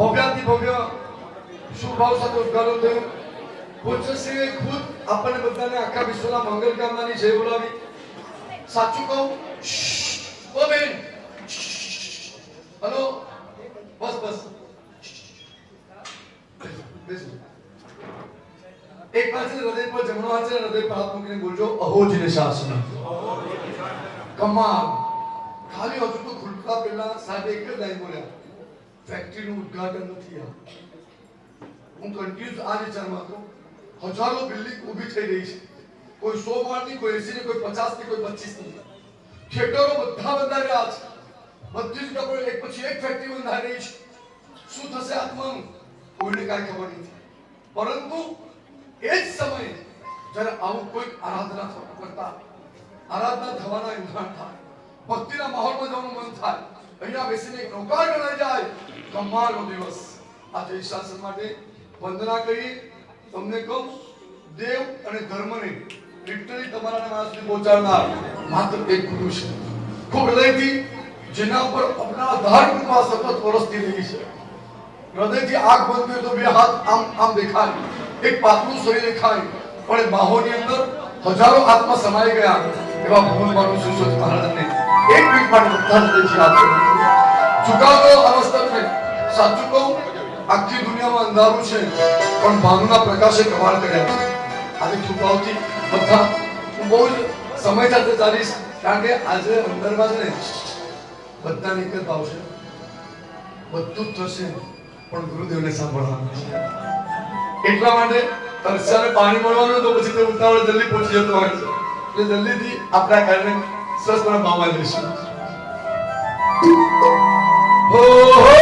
ભવ્યાથી ભવ્ય શુભ ભાવ સાથે ઉદ્ઘાટન થયું. પૂજ્યશ્રીએ ખુદ આપણને બધાને આખા વિશ્વના મંગલ કામનાની જય બોલાવી. સાચું કહું? ઓ બેન, હલો, બસ બસ, એક પાસે હૃદય પર જમણો હાથ છે, હૃદય પર હાથ મૂકીને બોલજો અહોજીને શાસન. કમાલ. ખાલી હજુ તો ખુલતા પહેલા સાહેબ એક જ લાઈન બોલ્યા, ફેક્ટરીનું ઉદ્ઘાટન નથી. હું કન્ફ્યુઝ આ વિચારમાં હતો. હજારો બિલ્ડિંગ ઊભી થઈ રહી છે, કોઈ 100 માળની, કોઈ 80 ની, કોઈ 50 ની, કોઈ 25 ની. થિયેટરો બધા બંધાઈ રહ્યા છે, બધી જ કોઈ એક પછી એક ફેક્ટરી બંધાઈ રહી છે. શું થશે આત્માનું કોઈને કાંઈ ખબર નથી. પરંતુ એ જ સમયે જ્યારે આવું કોઈ આરાધના કરતા, આરાધના થવાના ઇંધણ થાય, ભક્તિના માહોલમાં જવાનું મન થાય, અહીંયા બેસીને એક નૌકાર ગણાઈ જાય, કમાલનો દિવસ. આજે શાસન માટે વંદના કરીએ. તમને કહું, દેવ અને ધર્મને લિટરલી તમારા મારા સુધી પહોંચાડનાર માત્ર એક ગુરુ છે. ખૂબ હૃદયથી જેના પર આપણા આધાર કૃપા સતત વરસતી રહી છે. હૃદયથી આંખ બંધ કરે તો બે હાથ આમ આમ દેખાય, એક પાતળું શરીર દેખાય, પણ એ બાહોની અંદર હજારો આત્મા સમાઈ ગયા. એવા ભગવાન માનું સુશોભ મહારાજને એક મિનિટ માટે બધા હૃદયથી યાદ કરો. ચુકાદો અવસ્થા છે. સાચું કહું, આખી દુનિયામાં અંધારું છે, પણ ભાનુના પ્રકાશે કમાલ કર્યા. આજે ચુકાવથી બધા હું બહુ જ સમય સાથે ચાલીશ, કારણ કે આજે અંદરમાં છે ને બધાને એક જ ભાવ છે, બધું જ થશે પણ ગુરુદેવને સાંભળવાનું છે. એટલા માટે તરસ્યાને પાણી મળવાનું તો પછી તે ઉતાવળ જલ્દી પહોંચી જતો હોય છે, એટલે જલ્દીથી આપણા ઘરને સરસ મને ભાવમાં લઈશું. હો હો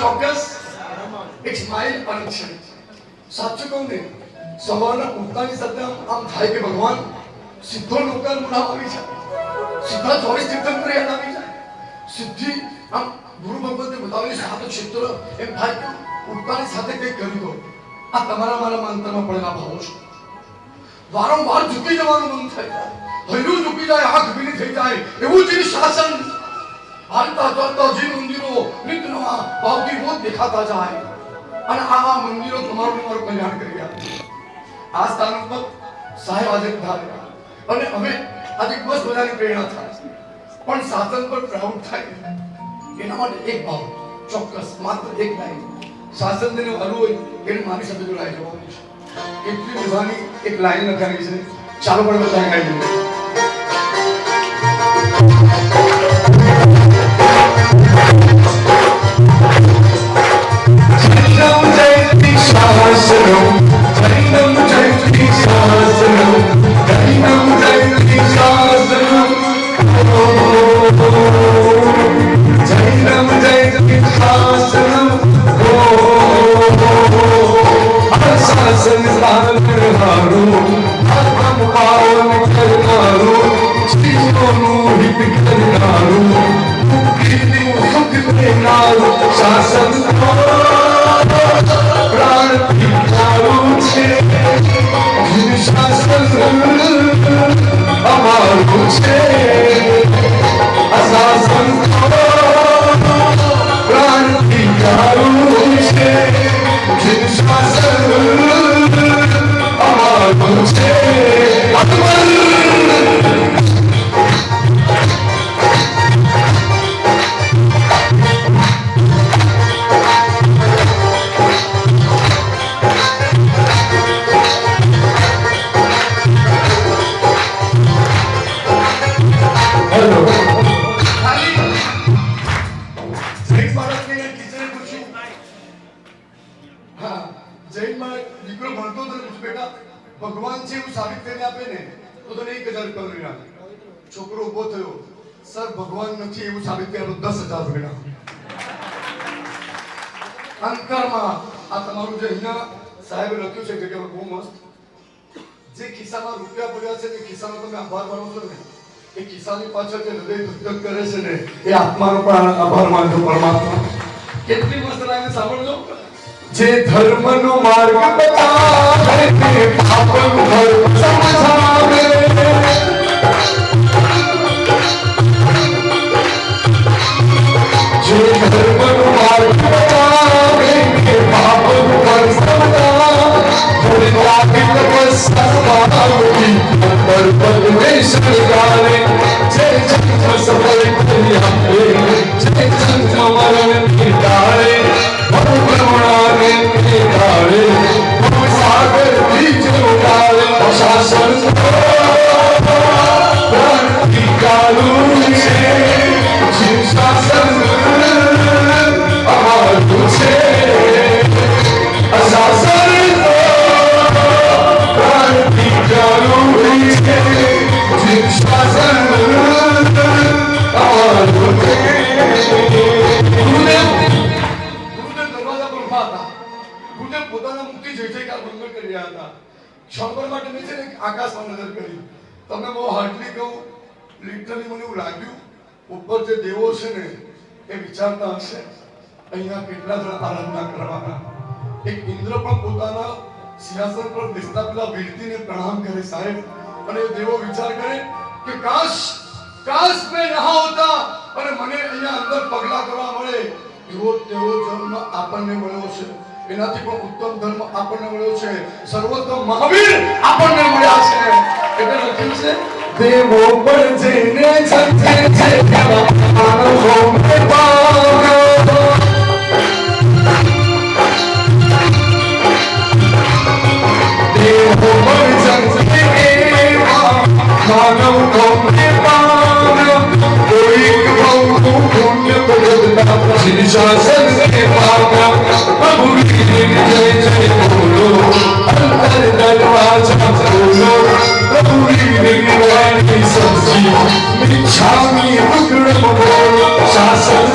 ચોક્કસ એક સ્માઇલ પણ છે. સાચું કહું ને, સવારના ઉઠતાની સાથે આમ થાય કે ભગવાન સીધો લોકલ મુનાફ આવી જાય, સીધા 24 તીર્થંકર યાદ આવી જાય, સીધી આમ ગુરુ ભગવતે બતાવેલી 7 ક્ષેત્ર એમ થાય કે ઉઠતાની સાથે કંઈક કરી દો. આ તમારા મારા અંતરમાં પડેલા ભાવો છે. વારંવાર ઝૂકી જવાનું મન થાય, હૈયું ઝૂકી જાય, આંખ ભીની થઈ જાય એવું જે શાસન હાલતા ચાલતા જે મંદિરો નિત્યમાં ભાવથી રોજ દેખાતા જાય અને આ મંદિરો તમારું કલ્યાણ કરી આપે. આ સ્થાન ઉપર સાહેબ આજે ધાર્યા અને હવે આજે બસ બધાની પ્રેરણા થાય પણ શાસન પર પ્રાઉડ થાય. એના માટે એક ભાવ ચોક્કસ માત્ર એક લાઈન શાસન જેને વાલું હોય એને મારી સાથે જોડાઈ જવાનું છે. એટલી વિભાની એક લાઈન લખાવી છે. ચાલો પણ બધા ગાઈ દઈએ. ભગવાન છે એવું સાબિત કરીને આપે ને તો તને 1000 રૂપિયા મળી રાખે. છોકરો ઉભો થયો, સર ભગવાન નથી એવું સાબિત કર્યા તો 10,000 રૂપિયા. અંતરમાં આ તમારું જે અહીંયા સાહેબે લખ્યું છે જગ્યા બહુ મસ્ત. જે ખિસ્સામાં રૂપિયા પડ્યા છે તે ખિસ્સાનો તમે આભાર માનો છો ને, એ ખિસ્સાની પાછળ જે હૃદય ધુકધક કરે છે ને એ આત્માનો પણ આભાર માનજો પરમાત્મા. કેટલી મસ્ત લાગે સાંભળજો. જે ધર્મનો માર્ગ બતાવે તે પાપનો ધર્મ સમજાવે. જે ધર્મનો માર્ગ બતાવે તે પાપનો ધર્મ સમજાવે. જોડે લાગી તપસ્યાથી પર પદ में शृंगारे. જે જન્મ સફળ કરી આપે, જે જન્મ મરણ મિટાડે. ભગવાને નિકાળે સાગર બીજ ઉડાડે. શાસન પ્રાંતિકારું છે, જીવ શાસન અમારું છે. અશાસન પ્રાંતિકારું છે, જીવ શાસન અમારું છે. પોતાના મુક્તિ જય જયકાર મંગળ કરી રહ્યા હતા. ક્ષણભર માટે મેં છે ને આકાશમાં નજર કરી. તમને બહુ હાર્ડલી કહું, લિટરલી મને એવું લાગ્યું ઉપર જે દેવો છે ને એ વિચારતા હશે અહીંયા કેટલા જણા આરાધના કરવાના. એક ઇન્દ્ર પણ પોતાના સિંહાસન પર બેસતા પેલા વીરતીને પ્રણામ કરે સાહેબ, અને દેવો વિચાર કરે કે કાશ મેં યહાં હોતા અને મને અહીંયા અંદર પગલા કરવા મળે. એવો તેવો જન્મ આપણને મળ્યો છે. એનાથી પણ ઉત્તમ ધર્મ આપણને મળ્યો છે. સર્વોત્તમ મહાવીર આપણને મળ્યા છે. એટલે લખ્યું છે દેવો પર જેને છંછે છે તેવા માનવોને પામ્યો. દેવો પર છંછે એવા માનવોને પામ્યો. કોઈક બહુ પુણ્ય કરતા શ્રી શાસન ને પામ્યા. પ્રભુ જય જય બોલો, અંતર દરવાજા ખોલો. પ્રભુ ની સબ્જી મિચ્છામી ઉગ્ર બોલો. શાસન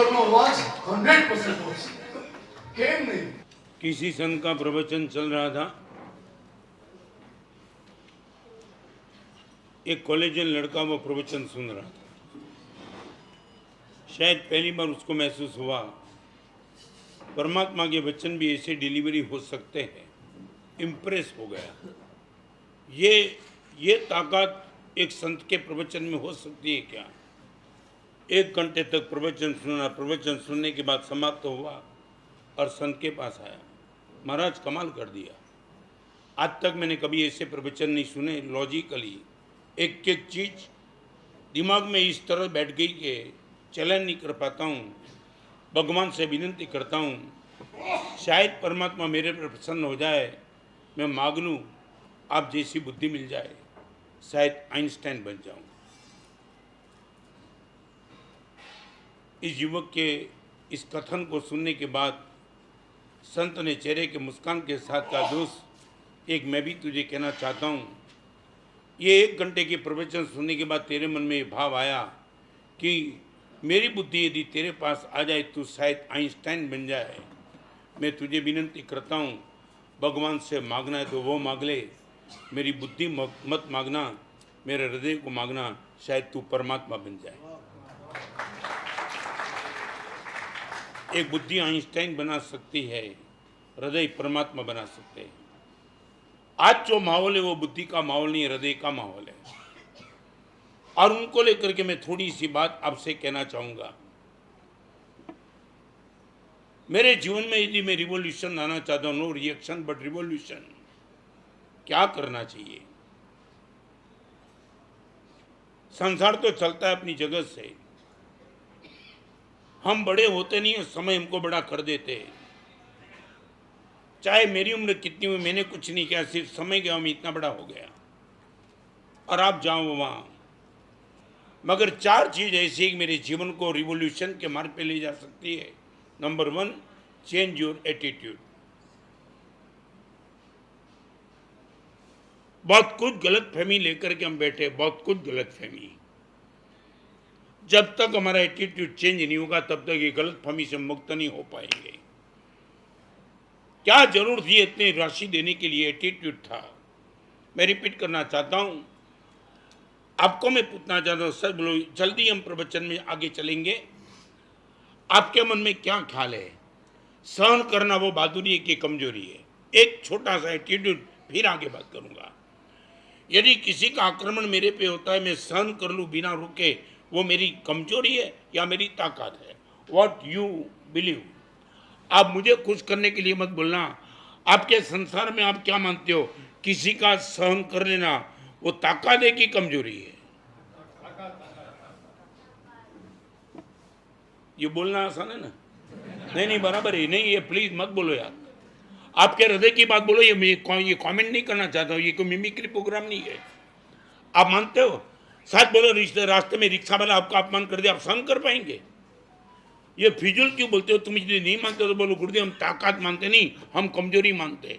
આગળનો અવાજ 100% પહોંચશે. કેમ નહીં? किसी संत का प्रवचन चल रहा था. एक कॉलेजियन लड़का वो प्रवचन सुन रहा था. शायद पहली बार उसको महसूस हुआ परमात्मा के वचन भी ऐसे डिलीवरी हो सकते हैं. इम्प्रेस हो गया. ये ताकत एक संत के प्रवचन में हो सकती है क्या? 1 घंटे तक प्रवचन सुना. प्रवचन सुनने के बाद समाप्त हुआ और संत के पास आया. महाराज कमाल कर दिया. आज तक मैंने कभी ऐसे प्रवचन नहीं सुने. लॉजिकली एक एक चीज दिमाग में इस तरह बैठ गई कि चलन नहीं कर पाता हूँ. भगवान से विनती करता हूँ, शायद परमात्मा मेरे पर प्रसन्न हो जाए. मैं मांग लूँ आप जैसी बुद्धि मिल जाए, शायद आइंस्टाइन बन जाऊँ. इस युवक के इस कथन को सुनने के बाद संत ने चेहरे के मुस्कान के साथ कहा, दोस्त एक मैं भी तुझे कहना चाहता हूँ. ये 1 घंटे के प्रवचन सुनने के बाद तेरे मन में ये भाव आया कि मेरी बुद्धि यदि तेरे पास आ जाए तो शायद आइंस्टाइन बन जाए. मैं तुझे विनती करता हूँ, भगवान से मांगना है तो वो मांग ले. मेरी बुद्धि मत मांगना, मेरे हृदय को मांगना, शायद तू परमात्मा बन जाए. एक बुद्धि आइंस्टाइन बना सकती है, हृदय परमात्मा बना सकते हैं. आज जो माहौल है वो बुद्धि का माहौल नहीं, हृदय का माहौल है. और उनको लेकर के मैं थोड़ी सी बात आपसे कहना चाहूंगा. मेरे जीवन में यदि मैं रिवॉल्यूशन लाना चाहता हूं, नो रिएक्शन बट रिवॉल्यूशन, क्या करना चाहिए? संसार तो चलता है अपनी जगह से. हम बड़े होते नहीं है, समय हमको बड़ा कर देते हैं. चाहे मेरी उम्र कितनी हुई, मैंने कुछ नहीं किया, सिर्फ समय गया, मैं इतना बड़ा हो गया और आप जाओ वहां. मगर 4 चीज ऐसी मेरे जीवन को रिवॉल्यूशन के मार्ग पे ले जा सकती है. Number 1, change your attitude. बहुत कुछ गलत फहमी लेकर के हम बैठे, बहुत कुछ गलत फहमी. जब तक हमारा एटीट्यूड चेंज नहीं होगा तब तक ये गलत फहमी से मुक्त नहीं हो पाएंगे. क्या जरूरत थी इतनी राशि देने के लिए? एटीट्यूड था. मैं रिपीट करना चाहता हूं, आपको मैं पूछना चाहता हूं, सर बोलो, जल्दी हम प्रवचन में आगे चलेंगे. आपके मन में क्या ख्याल है? सहन करना वो बहादुरी है कि कमजोरी है? एक छोटा सा एटीट्यूड, फिर आगे बात करूंगा. यदि किसी का आक्रमण मेरे पे होता है, मैं सहन कर लूं बिना रुके, वो मेरी कमजोरी है या मेरी ताकत है? What you believe. आप मुझे खुश करने के लिए मत बोलना. आपके संसार में आप क्या मानते हो? किसी का सहन कर लेना वो ताकत है कि कमजोरी है? ये बोलना आसान है ना? नहीं बराबर है. नहीं, ये प्लीज मत बोलो यार. आपके हृदय की बात बोलो. ये कमेंट नहीं करना चाहता हूँ. ये कोई मिमिक्री प्रोग्राम नहीं है. आप मानते हो? सच बोलो. रास्ते में रिक्शा वाला आपका अपमान कर दे, आप सहन कर पाएंगे? ये फिजूल क्यों बोलते हो? तुम यदि नहीं मानते तो बोलो, गुरुदेव हम ताकत मानते नहीं, हम कमजोरी मानते.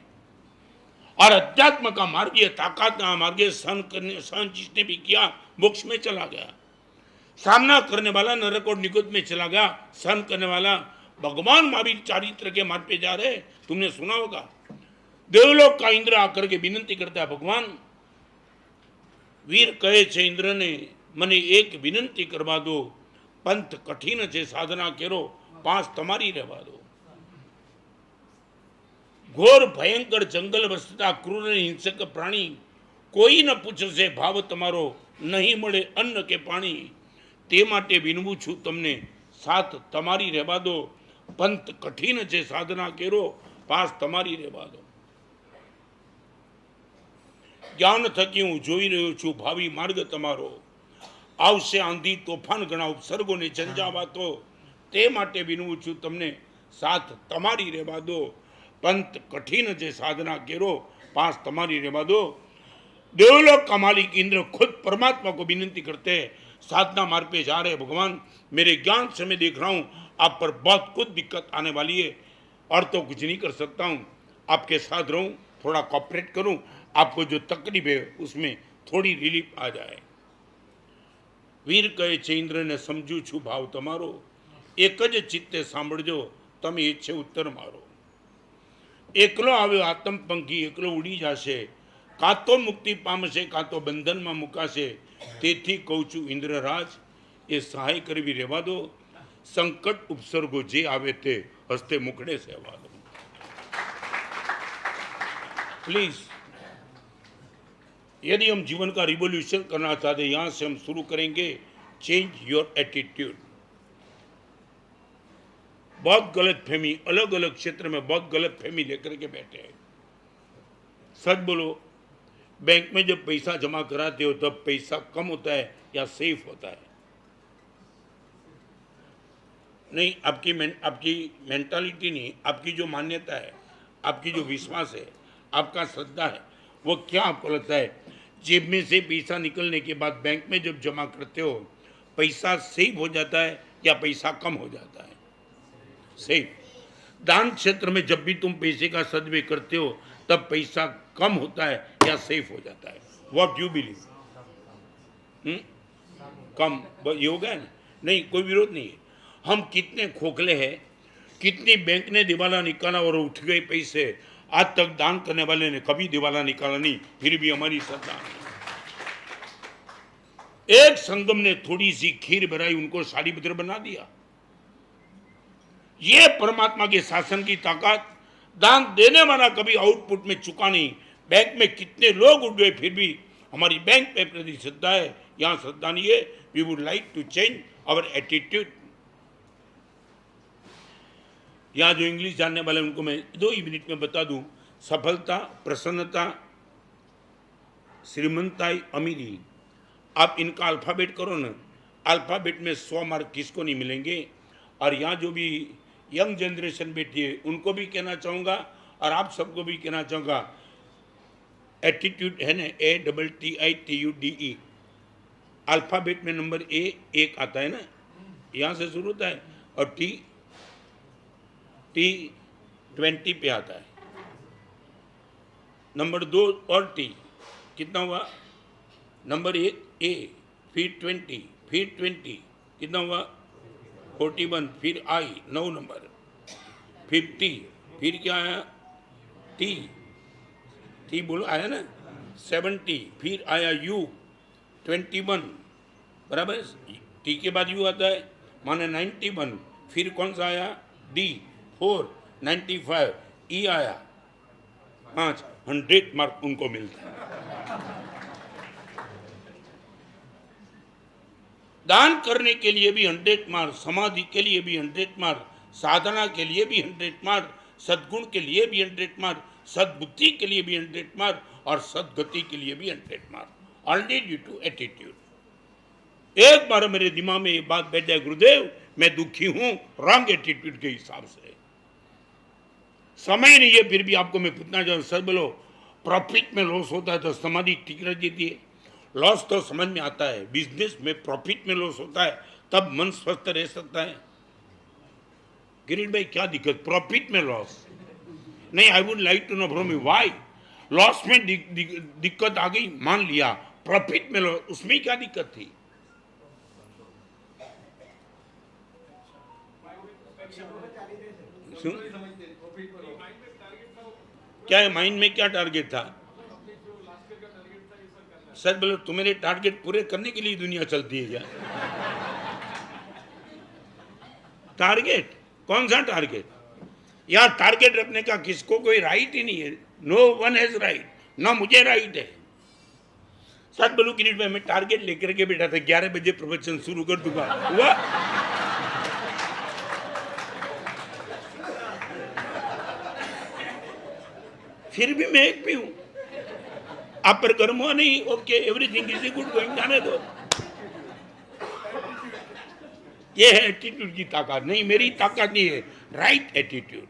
और अध्यात्म का मार्ग ये ताकत का मार्ग. सहन जिसने भी किया मोक्ष में चला गया. सामना करने वाला नरक और निकुंज में चला गया. सहन करने वाला भगवान महावीर चारित्र के मार्ग पे जा रहे. तुमने सुना होगा, देवलोक का इंद्र आकर के विनती करता है, भगवान वीर कहे छे इंद्र ने, મને એક વિનંતી કરવા દો. पंथ कठिन છે साधना केरो, पास तमारी रहवा दो. घोर भयंकर जंगल वसता क्रूर हिंसक प्राणी, कोई न पूछसे भाव तमारो, नहीं મળે अन्न के पाणी. તે માટે વિનવું છું તમને, साथ तमारी रहवा दो. पंथ कठिन છે साधना केरो, पास तमारी रहवा दो. ज्ञान थकी हूँ જોઈ રહ્યો છું ભાવી માર્ગ તમારો. આવશે આંધી તોફાન ઘણા ઉપસર્ગોને ઝંઝાવા તો, તે માટે વિનવું છું તમને, સાથ તમારી રહેવા દો. पंथ कठिन છે साधना केरो, पास तमारी रहवा दो. देवलोक का मालिक इंद्र खुद परमात्मा को विनती करते हैं, साधना मार्ग पे जा रहे. भगवान मेरे ज्ञान से मैं देख रहा हूँ आप पर बहुत कुछ दिक्कत आने वाली है और तो कुछ नहीं कर सकता हूँ. आपके साथ रहूँ, थोड़ा कॉपरेट करूँ, आपको जो तकलीफ है उसमें थोड़ी रिलीफ आ जाए. वीर कहे છે इंद्र ने समझू छू भाव तमारो, એક જ ચિત્તે સાંભળજો, તમે ઈચ્છે ઉત્તર મારો. એકલો આવ્યો આતમપંખી એકલો ઉડી જશે, કાં તો મુક્તિ પામશે કાં તો બંધનમાં મુકાશે. તેથી કહું છું ઇન્દ્રરાજ, એ સહાય કરવી રહેવા દો. संकट उपसर्गो जे आवे थे हस्ते मुखड़े से आवा दो. प्लीज, यदि हम जीवन का रिवॉल्यूशन करना चाहते हैं, यहां से हम शुरू करेंगे. Change your attitude. बहुत गलत फहमी, अलग अलग क्षेत्र में बहुत गलत फहमी लेकर के बैठे हैं. सच बोलो, बैंक में जब पैसा जमा कराते हो तब पैसा कम होता है या सेफ होता है? नहीं, आपकी मेंटालिटी नहीं, आपकी जो मान्यता है, आपकी जो विश्वास है, आपका श्रद्धा है, वो क्या आपको लगता है? जेब में से पैसा निकलने के बाद बैंक में जब जमा करते हो, पैसा सेव हो जाता है या पैसा कम हो जाता है? सेव. दान क्षेत्र में जब भी तुम पैसे का सदुपयोग करते हो तब पैसा कम होता है या सेफ हो जाता है? What you believe? कम ये हो गया ना? नहीं, कोई विरोध नहीं है. हम कितने खोखले हैं, कितनी बैंक ने दिवाला निकाला और उठ गए पैसे. आज तक दान करने वाले ने कभी दिवाला निकाला नहीं, फिर भी हमारी श्रद्धा. एक संगम ने थोड़ी सी खीर बनाई, उनको साड़ी पत्र बना दिया. ये परमात्मा के शासन की ताकत. दान देने वाला कभी आउटपुट में चुका नहीं. बैंक में कितने लोग उठ गए, फिर भी हमारी बैंक पे प्रति श्रद्धा है. यहाँ श्रद्धा नहीं है. We would like to change our attitude. यहाँ जो इंग्लिश जानने वाले उनको मैं 2 ही मिनट में बता दूं. सफलता, प्रसन्नता, श्रीमंताई, अमीरी, आप इनका अल्फ़ाबेट करो ना. अल्फ़ाबेट में 100 मार्क किसको नहीं मिलेंगे. और यहाँ जो भी यंग जनरेशन बैठी है उनको भी कहना चाहूँगा और आप सबको भी कहना चाहूँगा, एटीट्यूड है ना, ATTITUDE. अल्फ़ाबेट में नंबर A एक आता है ना, यहाँ से शुरू होता है, और T20 पे आता है. नंबर 2 और T कितना हुआ? नंबर 1 A, फिर 20, फिर 20 कितना हुआ? 41, फिर I 9 नंबर, 50, फिर क्या आया? T बोलो आया ना, 70, फिर आया U 21, बराबर. T के बाद U आता है, माने 91, फिर कौन सा आया? D 4, 95, E आया 5. 100 मार्क उनको मिलता है. दान करने के लिए भी 100 मार्क, समाधि के लिए भी 100 मार्क, साधना के लिए भी 100 मार्क, सद्गुण के लिए भी 100 मार्क, सद्बुद्धि के लिए भी 100 मार्क और सद्गति के लिए भी 100 mark. Already due to attitude. एक बार मेरे दिमाग में ये बात बैठ जाए, गुरुदेव मैं दुखी हूं रॉन्ग एटीट्यूड के हिसाब से. समय नहीं है, फिर भी आपको मैं पूछना चाहूँ, सर बोलो, प्रॉफिट में लॉस होता है तो समाधि टिक रह जाती है. लॉस तो समझ में आता है, बिजनेस में प्रॉफिट में लॉस होता है तब मन स्वस्थ रह सकता है. किरीट भाई क्या दिक्कत? प्रॉफिट में लॉस नहीं. I would like to know from you why. Loss में दिक्कत आ गई, मान लिया. प्रॉफिट में लॉस, उसमें क्या दिक्कत थी? क्या है माइंड में? क्या टारगेट था? सच बोलो, तुम्हारे टारगेट पूरे करने के लिए दुनिया चलती है क्या? टारगेट कौन सा टारगेट? यार टारगेट रखने का किसको कोई राइट ही नहीं है. नो वन हैज राइट, ना मुझे राइट है. सच बोलूं किरीट भाई, मैं टारगेट लेकर के बैठा था 11 बजे प्रवचन शुरू कर दूंगा. हुआ? फिर भी मैं एक भी हूं. आप पर गर्म हुआ नहीं? Okay, everything is good going, जाने दो. ये है एटीट्यूड की ताकत. नहीं, मेरी ताकत नहीं है, right attitude.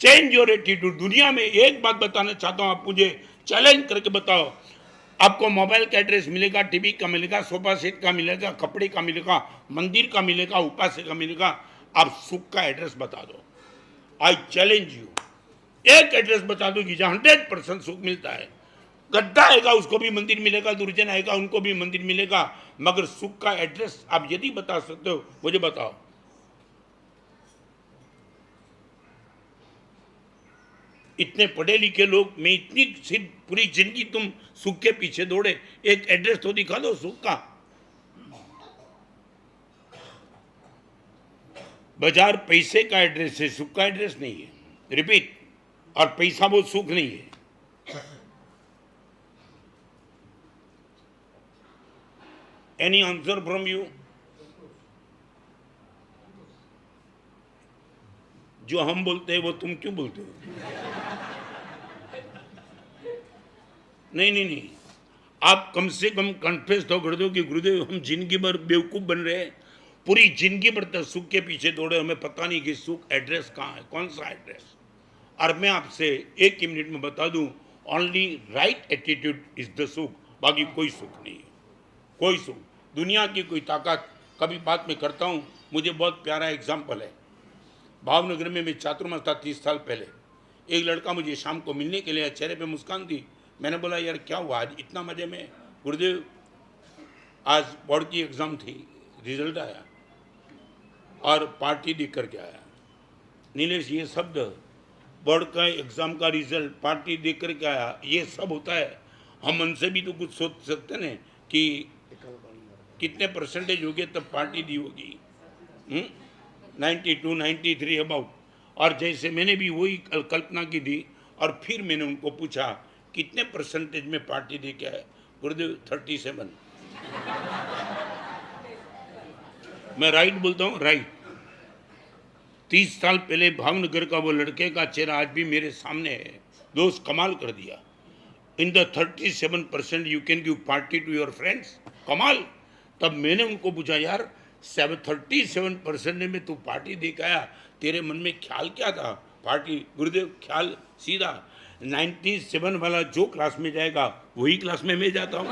Change your attitude. दुनिया में एक बात बताना चाहता हूं, आप मुझे चैलेंज करके बताओ. आपको मोबाइल का एड्रेस मिलेगा, टीवी का मिलेगा, सोफा सेट का मिलेगा, कपड़े का मिलेगा, मंदिर का मिलेगा, उपास्य का मिलेगा. आप सुख का एड्रेस बता दो. I challenge you. एक एड्रेस बता दो कि जहां 100% सुख मिलता है. गड्ढा आएगा उसको भी मंदिर मिलेगा, दुर्जन आएगा उनको भी मंदिर मिलेगा, मगर सुख का एड्रेस आप यदि बता सकते हो मुझे बताओ. इतने पढ़े लिखे लोग, मैं इतनी सिर्फ पूरी जिंदगी तुम सुख के पीछे दौड़े, एक एड्रेस तो दिखा दो सुख का। बाजार पैसे का एड्रेस है, सुख का एड्रेस नहीं है। रिपीट, और पैसा वो सुख नहीं है। Any answer from you? जो हम बोलते हैं वो तुम क्यों बोलते हो? नहीं, आप कम से कम कन्फेस तो कर दो कि गुरुदेव हम जिंदगी भर बेवकूफ बन रहे हैं, पूरी जिंदगी भर तक सुख के पीछे दौड़े, हमें पता नहीं कि सुख एड्रेस कहाँ है, कौन सा एड्रेस। और मैं आपसे एक ही मिनट में बता दूं, only right attitude is the सुख, बाकी कोई सुख नहीं है, कोई सुख। दुनिया की कोई ताकत, कभी बात में करता हूँ, मुझे बहुत प्यारा एग्जाम्पल है। भावनगर में मैं चातुर्मास था 30 साल पहले। एक लड़का मुझे शाम को मिलने के लिए, चेहरे पे मुस्कान थी। मैंने बोला यार क्या हुआ आज इतना मजे में? गुरुदेव आज बोर्ड की एग्ज़ाम थी, रिजल्ट आया और पार्टी देख करके आया। नीलेश, ये शब्द बोर्ड का एग्ज़ाम का रिजल्ट पार्टी देख करके आया, ये सब होता है। हम मन से भी तो कुछ सोच सकते हैं कि कितने परसेंटेज हो गए तब पार्टी दी होगी। 92, 93 अबाउट। और जैसे मैंने भी वही कल्पना की थी, और फिर मैंने उनको पूछा कितने परसेंटेज में पार्टी दे के आए? गुरुदेव 37। मैं राइट बोलता हूँ, राइट। 30 साल पहले भावनगर का वो लड़के का चेहरा आज भी मेरे सामने है। दोस्त कमाल कर दिया। In the 37% you can give party to your friends. कमाल। तब मैंने उनको पूछा यार 37% में तू पार्टी दे के आया, तेरे मन में ख्याल क्या था? पार्टी। गुरुदेव ख्याल सीधा, 97 वाला जो क्लास में जाएगा वही क्लास में मैं जाता हूँ।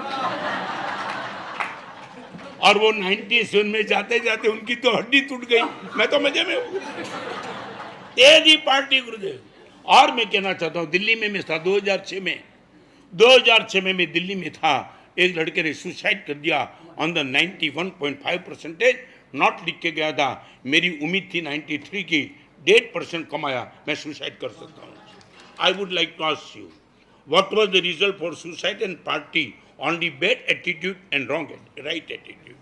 और वो 97 में जाते जाते उनकी तो हड्डी टूट गई, मैं तो मजे में हूँ। तेजी पार्टी गुरुदेव। और मैं कहना चाहता हूँ, दिल्ली में मैं था 2006 में मैं दिल्ली में था। एक लड़के ने सुसाइड कर दिया ऑन द 91.5%। नॉट लिख के गया था, मेरी उम्मीद थी 93 की, 1.5% कमाया, मैं सुसाइड कर सकता हूँ। I would like to ask you, what was the result for suicide and party? Only bad attitude and wrong right attitude.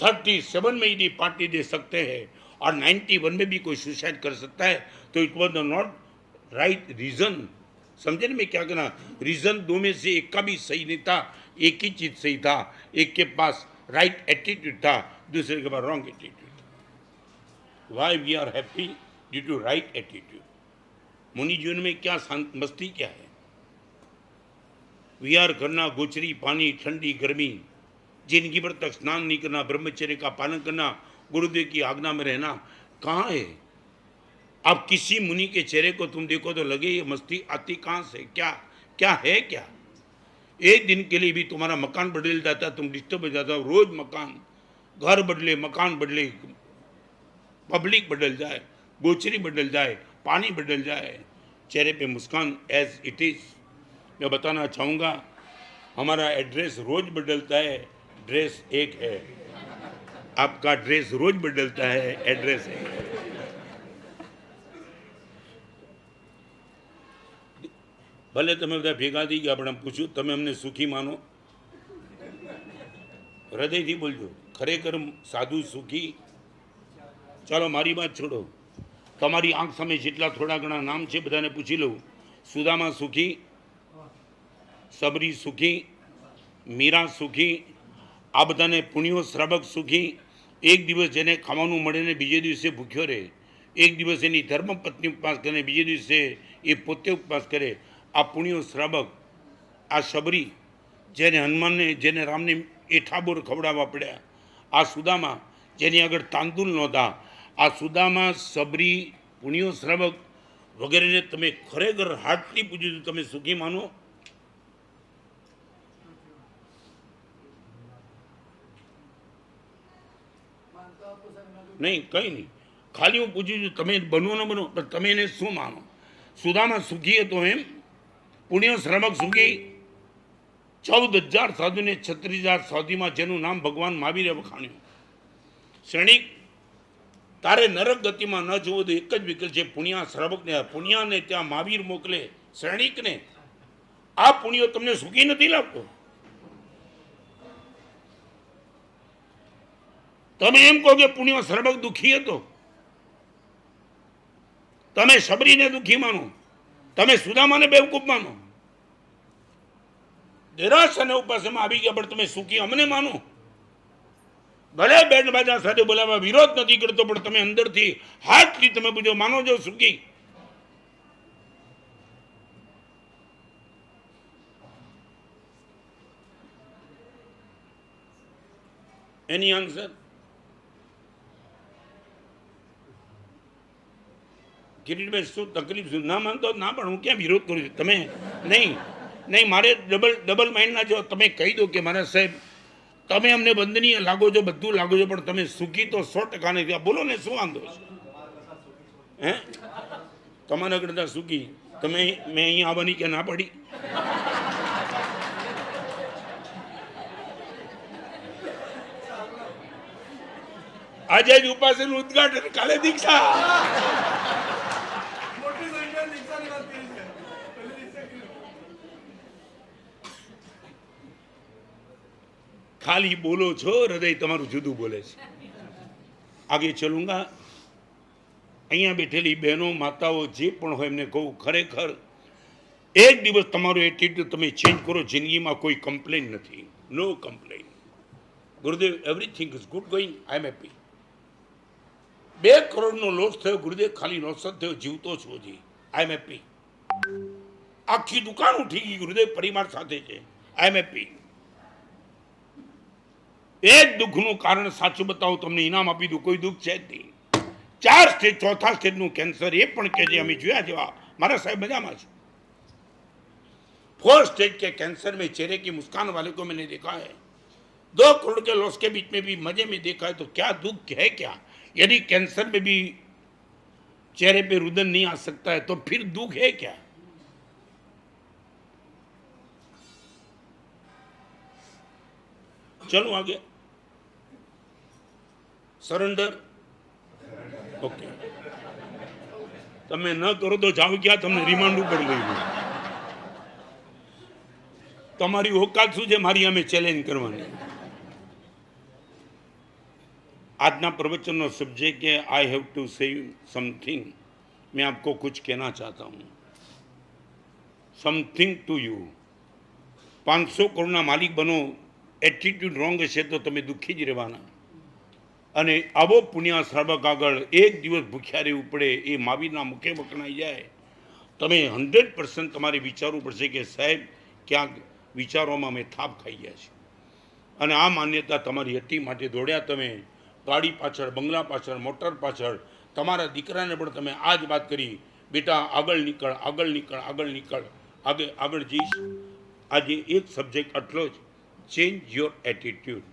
37 में यदि पार्टी दे सकते हैं और 91 में भी कोई सुसाइड कर सकता है, तो it was the not right reason. समझे ना मैं क्या कहना? रीजन दो में से एक का भी सही नहीं था, एक ही चीज सही था। एक के पास राइट एटीट्यूड था, दूसरे के पास wrong attitude. Why we are happy? Due to right attitude. मुनि जीवन में क्या शांत मस्ती क्या है? विहार करना, गोचरी, पानी, ठंडी, गर्मी, जिंदगी भर तक स्नान नहीं करना, ब्रह्मचर्य का पालन करना, गुरुदेव की आज्ञा में रहना, कहाँ है? अब किसी मुनि के चेहरे को तुम देखो तो लगे ये मस्ती आती कहाँ से? क्या क्या है? क्या एक दिन के लिए भी तुम्हारा मकान बदल जाता, तुम डिस्टर्ब हो जाता हो? रोज मकान, घर बदले, मकान बदले, पब्लिक बदल जाए, गोचरी बदल जाए, पानी बदल जाए, चेहरे पे मुस्कान एज इट इज। मैं बताना चाहूँगा, हमारा एड्रेस रोज बदलता है, ड्रेस एक है। आपका ड्रेस रोज बदलता है, एड्रेस है। भले તમે બધા ભેગા થઈ ગયા, પણ પૂછ્યું તમે અમને સુખી માનો? હૃદયથી બોલજો, ખરેખર સાધુ સુખી? ચાલો મારી વાત છોડો, તમારી આંખ સામે જેટલા થોડા ઘણા નામ છે બધાને પૂછી લઉં। સુદામા સુખી, સબરી સુખી, મીરા સુખી, આ બધાને પુણ્યો શ્રાવક સુખી। એક દિવસ જેને ખાવાનું મળે ને બીજે દિવસે ભૂખ્યો રહે, એક દિવસ એની ધર્મ પત્ની ઉપવાસ કરે, બીજે દિવસે એ પોતે ઉપવાસ કરે, આ પુણ્યો શ્રાવક। આ સબરી, જેને હનુમાનને, જેને રામને એઠાબોર ખવડાવવા પડ્યા। આ સુદામા, જેની આગળ તાંદુલ નહોતા। આ સુદામા, સબરી, પુણ્યો શ્રાવક વગેરેને તમે ખરેખર હાર્ટલી પૂછ્યું તો તમે સુખી માનો? નહીં, કંઈ નહીં, ખાલી હું પૂછું છું તમે બનો ન બનો, પણ તમે એને શું માનો? સુદામા સુખી હતો એમ? પુણ્ય શ્રમક સુખી? 14,000 સાધુને 36,000 સાધુમાં જેનું નામ ભગવાન મહાવીરે વખાણ્યું। ક્ષણિક તારે નરક ગતિમાં ન જવું તો એક જ વિકલ્પ છે, પુણ્યા શ્રવકને, પુણ્યાને ત્યાં મહાવીર મોકલે, શ્રેણિકને. આ પુણ્યો તમને સુખી નથી લાગતો? તમે એમ કહો કે પુણ્યો શ્રવક દુઃખી હતો, તમે શબરીને દુઃખી માનો, તમે સુદામાને બેવકૂફ માનો, દેરાસને ઉપાસમાં આવી ગયા, પણ તમે સુખી અમને માનો. ભલે બેન્ડ બાજા સાથે બોલાવવા વિરોધ નથી કરતો, પણ તમે અંદરથી હાથથી તમે પૂછો, માનો છો સુખી? એની આન્સર કિરીટભાઈ, શું તકલીફ શું? ના માનતો ના, પણ હું ક્યાં વિરોધ કરું છું? તમે નહીં મારે ડબલ માઇન્ડ ના જો. તમે કહી દો કે મારા સાહેબ તમે અમને બંધનીય લાગો છો, બધું લાગો છો, પણ તમે સુખી તો 100% નથી. બોલો ને, શું વાંધો છે? હે, તમારા કરતા સુખી તમે? મેં અહીંયા આવવાની કે ના પડી? આજે જ ઉપાસનું ઉદ્ઘાટન, કાલે દીક્ષા. ખાલી બોલો છો, હૃદય તમારું જુદું બોલે છે. આગે ચલુંગા. અહીંયા બેઠેલી બહેનો, માતાઓ જે પણ હોય એમને કહું, ખરેખર એક દિવસ તમારો એટીટ્યુડ તમે ચેન્જ કરો, જિંદગીમાં કોઈ કમ્પ્લેન નથી. No complain. ગુરુદેવ, everything is good going, I am happy. 2 કરોડનો લોસ થયો ગુરુદેવ, ખાલી લોસ જ થયો, જીવતો છું હજી, આઈ એમ હેપી. આખી દુકાન ઉઠી ગઈ ગુરુદેવ, પરિવાર સાથે છે, આઈ એમ હેપી. એક દુઃખનું કારણ સાચું બતાવું, તમને ઇનામ આપી દઉં, કોઈ દુઃખ છે જ નહીં. 4 સ્ટેજ, 4થા સ્ટેજનું કેન્સર, એ પણ કે જે અમે જોયા જેવા, મારા સાહેબ મજામાં છે. 4 स्टेज के कैंसर में चेहरे की मुस्कान वाले को मैंने देखा है. 2 करोड़ के लॉस के बीच में भी मजे में देखा है, तो क्या दुख है क्या? यदि कैंसर में भी चेहरे पे रुदन नहीं आ सकता है, तो फिर दुख है क्या? चलो आगे. सरेंडर. ओके. તમે ન કરો તો જાવ ક્યાં? તમને રિમાન્ડ ઉપર લઈ લો. તમારી ઓકાત શું છે મારી અમે ચેલેન્જ કરવાની? આજના પ્રવચનનો सब्जेक्ट है I have to say something. मैं आपको कुछ कहना चाहता हूँ. Something to you. 500 કરોડના માલિક બનો, એટીટ્યુડ રોંગ હશે તો તમે દુઃખી જ રહેવાના. અને આવો પુણ્યા શ્રાવક આગળ એક દિવસ ભૂખ્યા રહેવું પડે, એ મહાવીરના મુખે વખણાઈ જાય, તમે 100% તમારે વિચારવું પડશે કે સાહેબ ક્યાંક વિચારોમાં અમે થાપ ખાઈ ગયા છે. અને આ માન્યતા તમારી હતી માટે દોડ્યા તમે, ગાડી પાછળ, બંગલા પાછળ, મોટર પાછળ. તમારા દીકરાને પણ તમે આ જ વાત કરી, બેટા આગળ નીકળ, આગળ નીકળ, આગળ નીકળ, આગળ જઈશ. આજે એક સબ્જેક્ટ આટલો જ, change your attitude.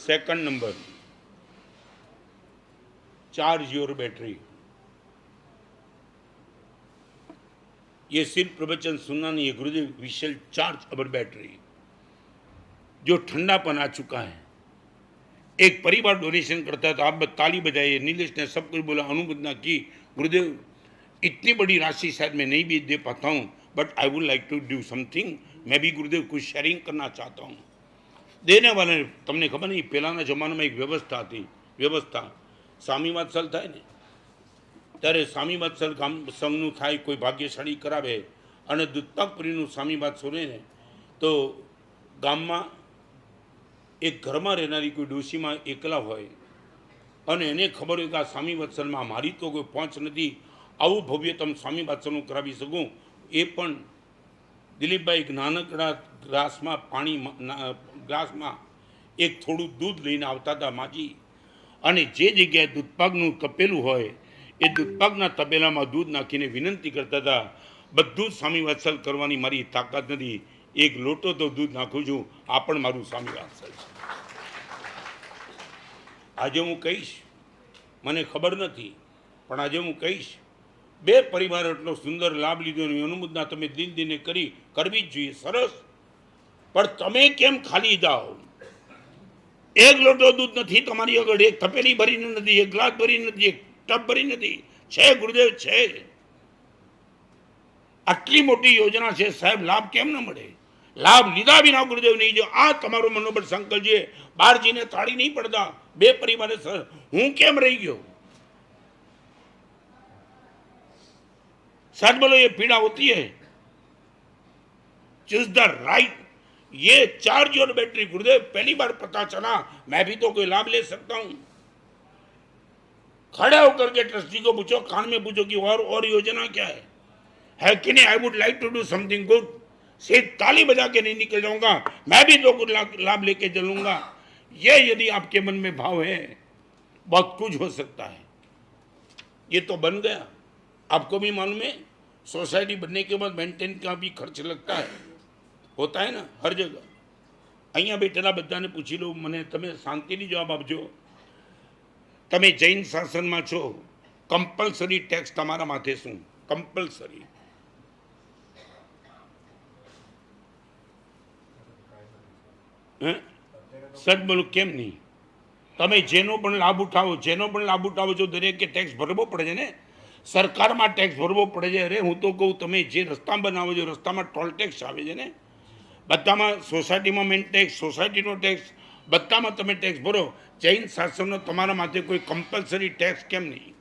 Second number, charge your battery. ये सिर्फ प्रवचन सुनना नहीं है Gurudev, we shall charge our battery. जो ठंडापन आ चुका है, एक परिवार डोनेशन करता है तो आप ताली बजाइए. नीलेश ने सब कुछ बोला, अनुमोदना की. गुरुदेव, इतनी बड़ी राशि शायद मैं नहीं भी दे पाता हूँ, but I would like to do something. मैं भी गुरुदेव कुछ शेयरिंग करना चाहता हूँ. देने वाले, તમને ખબર નહીં, પહેલાંના જમાનામાં એક વ્યવસ્થા હતી. વ્યવસ્થા સ્વામી વાત્સલ થાય ને, ત્યારે સ્વામી વાત્સલ ગામ સંઘનું થાય, કોઈ ભાગ્યશાળી કરાવે, અને દૂધપાકપુરીનું સ્વામી વાત્સલ હોય ને, તો ગામમાં એક ઘરમાં રહેનારી કોઈ ડોશીમાં એકલા હોય, અને એને ખબર હોય કે આ સ્વામી વાત્સલમાં મારી તો કોઈ પહોંચ નથી, આવું ભવ્યતમ સ્વામી વાત્સલનું કરાવી શકું. એ પણ દિલીપભાઈ એક નાનકડા ગ્લાસમાં એક થોડું દૂધ લઈને આવતા હતા માજી, અને જે જગ્યાએ દૂધપાકનું તપેલું હોય એ દૂધપાકના તપેલામાં દૂધ નાખીને વિનંતી કરતા હતા, બધું જ સ્વામી વાત્સલ કરવાની મારી તાકાત નથી, એક લોટો તો દૂધ નાખું છું, આ પણ મારું સ્વામી વાત્સલ છે. આજે હું કહીશ, મને ખબર નથી, પણ આજે હું કહીશ, 2 પરિવાર એટલો સુંદર લાભ લીધો, એની અનુમોદના તમે દિન દિને કરવી જ જોઈએ. સરસ. પણ તમે કેમ ખાલી જાઓ? એક લોટો દૂધ નથી તમારી આગળ, એક તપેલી ભરીને નથી, એક ગ્લાસ ભરીને નથી, એક ટબ ભરી નથી. છે ગુરુદેવ છે. આટલી મોટી યોજના છે સાહેબ, લાભ કેમ ન મળે? લાભ લીધા વિના ગુરુદેવ નહીં જો આ તમારો મનોબળ સંકલ્પ બારજીને તાળી નહીં પડતા. બે પરિવારે હું કેમ રહી ગયો? सच बोलो ये पीड़ा होती है. Choose the right. ये चार्ज योर बैटरी गुरुदेव पहली बार पता चला. मैं भी तो कोई लाभ ले सकता हूं. खड़े होकर के ट्रस्टी को पूछो, कान में पूछो कि और योजना क्या है कि नहीं. I would like to do something good. सिर्फ ताली बजा के नहीं निकल जाऊंगा, मैं भी तो कुछ लाभ लेके चलूंगा. ये यदि आपके मन में भाव है, बहुत कुछ हो सकता है. ये तो बन गया. आपको भी मालूम है सोसाइटी बनने के बाद मेंटेन का भी खर्च लगता है, होता है ना हर जगह. અહીંયા બેઠેલા બધાને પૂછી લો, મને તમે શાંતિથી જવાબ આપજો. તમે જૈન શાસનમાં છો, કમ્પલસરી ટેક્સ તમારા માથે શું? કમ્પલસરી. સચ બોલું કેમ નહીં? તમે જેનો પણ લાભ ઉઠાવો છો દરેકે ટેક્સ ભરવો પડે છે ને. સરકારમાં ટેક્સ ભરવો પડે છે. અરે હું તો કહું, તમે જે રસ્તા બનાવો છો રસ્તામાં ટોલ ટેક્સ આવે છે ને, બધામાં સોસાયટીમાં મેન ટેક્સ, સોસાયટીનો ટેક્સ, બધામાં તમે ટેક્સ ભરો. જૈન શાસનનો તમારા માથે કોઈ કમ્પલસરી ટેક્સ કેમ નહીં?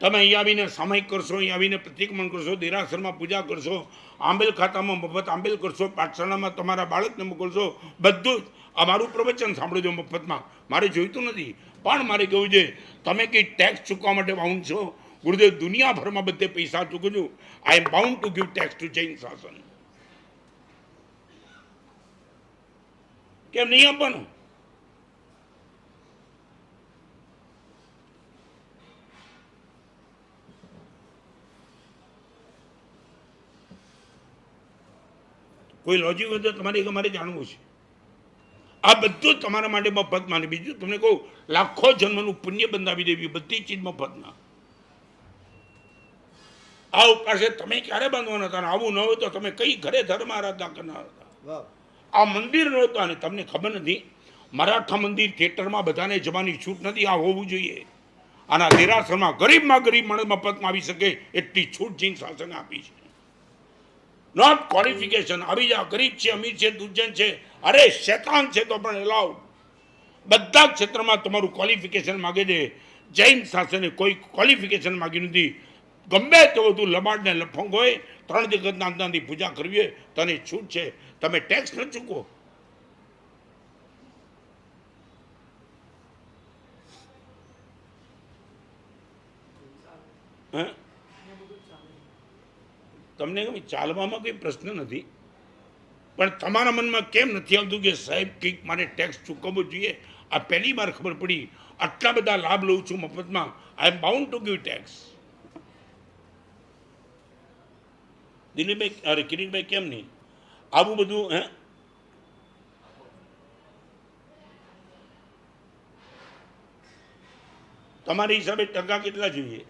તમે અહીંયા આવીને સામાયિક કરશો, અહીંયા આવીને પ્રતિક્રમણ કરશો, દેરાસરમાં પૂજા કરશો, આંબેલ ખાતામાં મફત આંબેલ કરશો, પાઠશાળામાં તમારા બાળકને મોકલશો, બધું જ અમારું પ્રવચન સાંભળજો મફતમાં. મારે જોઈતું નથી, પણ મારે કહેવું છે તમે કંઈ ટેક્સ ચૂકવવા માટે બાઉન્ડ છો. ગુરુદેવ દુનિયાભરમાં બધે પૈસા ચૂકું છું. I am bound to give tax to Jain શાસન. કેમ નહીં આપવાનું? કોઈ લોજિક હોય તો તમારે જાણવું છે. આ બધું તમારા માટે મફતમાં. બીજું તમને કહું, લાખો જન્મનું પુણ્ય બંધાવી દેવી, બધી ચીજ મફતમાં. આ ઉપવાસે તમે ક્યારે બાંધવાના હતા? આવું ન હોય તો તમે કઈ ઘરે ધર્મ આરાધના કરનાર હતા? આ મંદિર નહોતા અને તમને ખબર નથી, મરાઠા મંદિર થિયેટરમાં બધાને જવાની છૂટ નથી. આ હોવું જોઈએ. આના દેરાસરમાં ગરીબમાં ગરીબ માણસ મફતમાં આવી શકે એટલી છૂટ જૈન શાસને આપી છે. Not qualification. આવી જા, ગરીબ છે, અમીર છે, દુર્જન છે, અરે શેતાન છે તો પણ એલાઉડ. બધા ક્ષેત્રમાં તમારું ક્વોલિફિકેશન માગે છે. જૈન શાસને કોઈ ક્વોલિફિકેશન માગ્યું નથી. ગમે તે બધું લબાડ ને લફંગ હોય, 3 જગતના અંદરથી પૂજા કરવી હોય, તને છૂટ છે. તમે ટેક્સ ન ચૂકવો. તમને ચાલવામાં કોઈ પ્રશ્ન નથી, પણ તમારા મનમાં કેમ નથી આવતું કે સાહેબ કંઈક મારે ટેક્સ ચૂકવવો જોઈએ? આ પહેલી વાર ખબર પડી. આટલા બધા લાભ લઉં છું મફતમાં. આઈ am bound to give tax. દિલીપભાઈ, અરે કિરીટભાઈ, કેમ નહીં આવું બધું? તમારી હિસાબે ટકા કેટલા જોઈએ?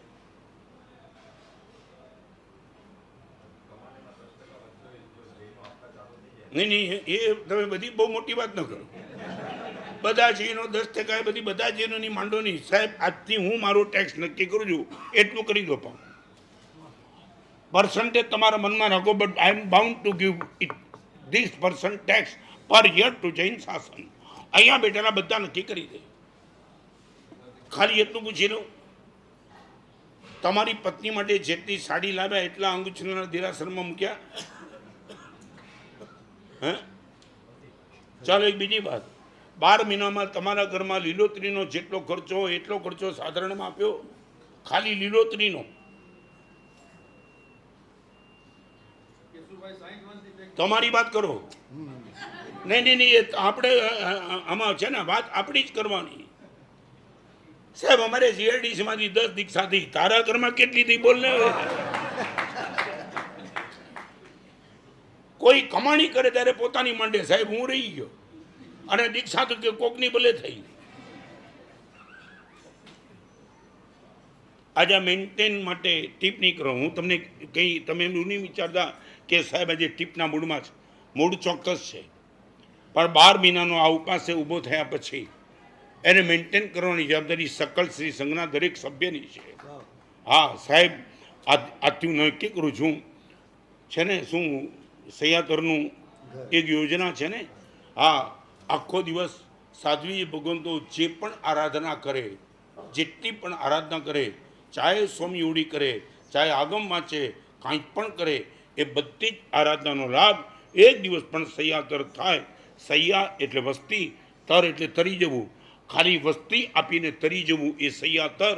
નહીં, એ તમે બધી બહુ મોટી વાત ન કરો. બધા જૈનો 10% બધી બધા જૈનોની માંડો નહીં સાહેબ. આજથી હું મારો ટેક્સ નક્કી કરું છું, એટલું કરી દો. પણ પર્સન્ટેજ તમારા મનમાં રાખો. But I am bound to give it this % tax per year to Jain શાસન. અહીંયા બેઠેલા બધા નક્કી કરી દે. ખાલી એટલું પૂછી લઉં, તમારી પત્ની માટે જેટલી સાડી લાવ્યા એટલા અંગુછરીના દેરાસરમાં મૂક્યા? ચાલો, એક બીજી વાત. 12 મહિનામાં તમારા ઘરમાં લીલોતરીનો જેટલો ખર્ચો હોય એટલો ખર્ચો સાધારણમાં આપ્યો? ખાલી લીલોતરીનો. તમારી વાત કરો. નહીં, આપણે આમાં છે ને વાત આપણી જ કરવાની. સાહેબ અમારે જીઆરડીસીમાંથી 10 દીક્ષા થઈ. તારા ઘરમાં કેટલી થઈ બોલ ને? કોઈ કમાણી કરે ત્યારે પોતાની માંડે. સાહેબ હું રહી ગયો અને દીક્ષા તો કે કોકની ભલે થઈ. આજે મેન્ટેન માટે ટીપ નહીં કરો. હું તમને કંઈ તમે એવું નહીં વિચારતા કે સાહેબ આજે ટીપના મૂડમાં છે. મૂડ ચોક્કસ છે. પણ 12 મહિનાનો આ ઉપાસે ઊભો થયા પછી એને મેન્ટેન કરવાની જવાબદારી સકલ શ્રી સંઘના દરેક સભ્યની છે. હા સાહેબ, આજથી હું નક્કી કરું છું છે ને, શું સહ્યાતરનું એક યોજના છે ને, હા, આખો દિવસ સાધ્વી ભગવંતો જે પણ આરાધના કરે, જેટલી પણ આરાધના કરે, ચાહે સોમયુડી કરે, ચાહે આગમ વાંચે, કાંઈ પણ કરે, એ બધી જ આરાધનાનો લાભ એક દિવસ પણ સહ્યાતર થાય. સહ્યા એટલે વસ્તી, તર એટલે તરી જવું. ખાલી વસ્તી આપીને તરી જવું એ સહ્યાતર.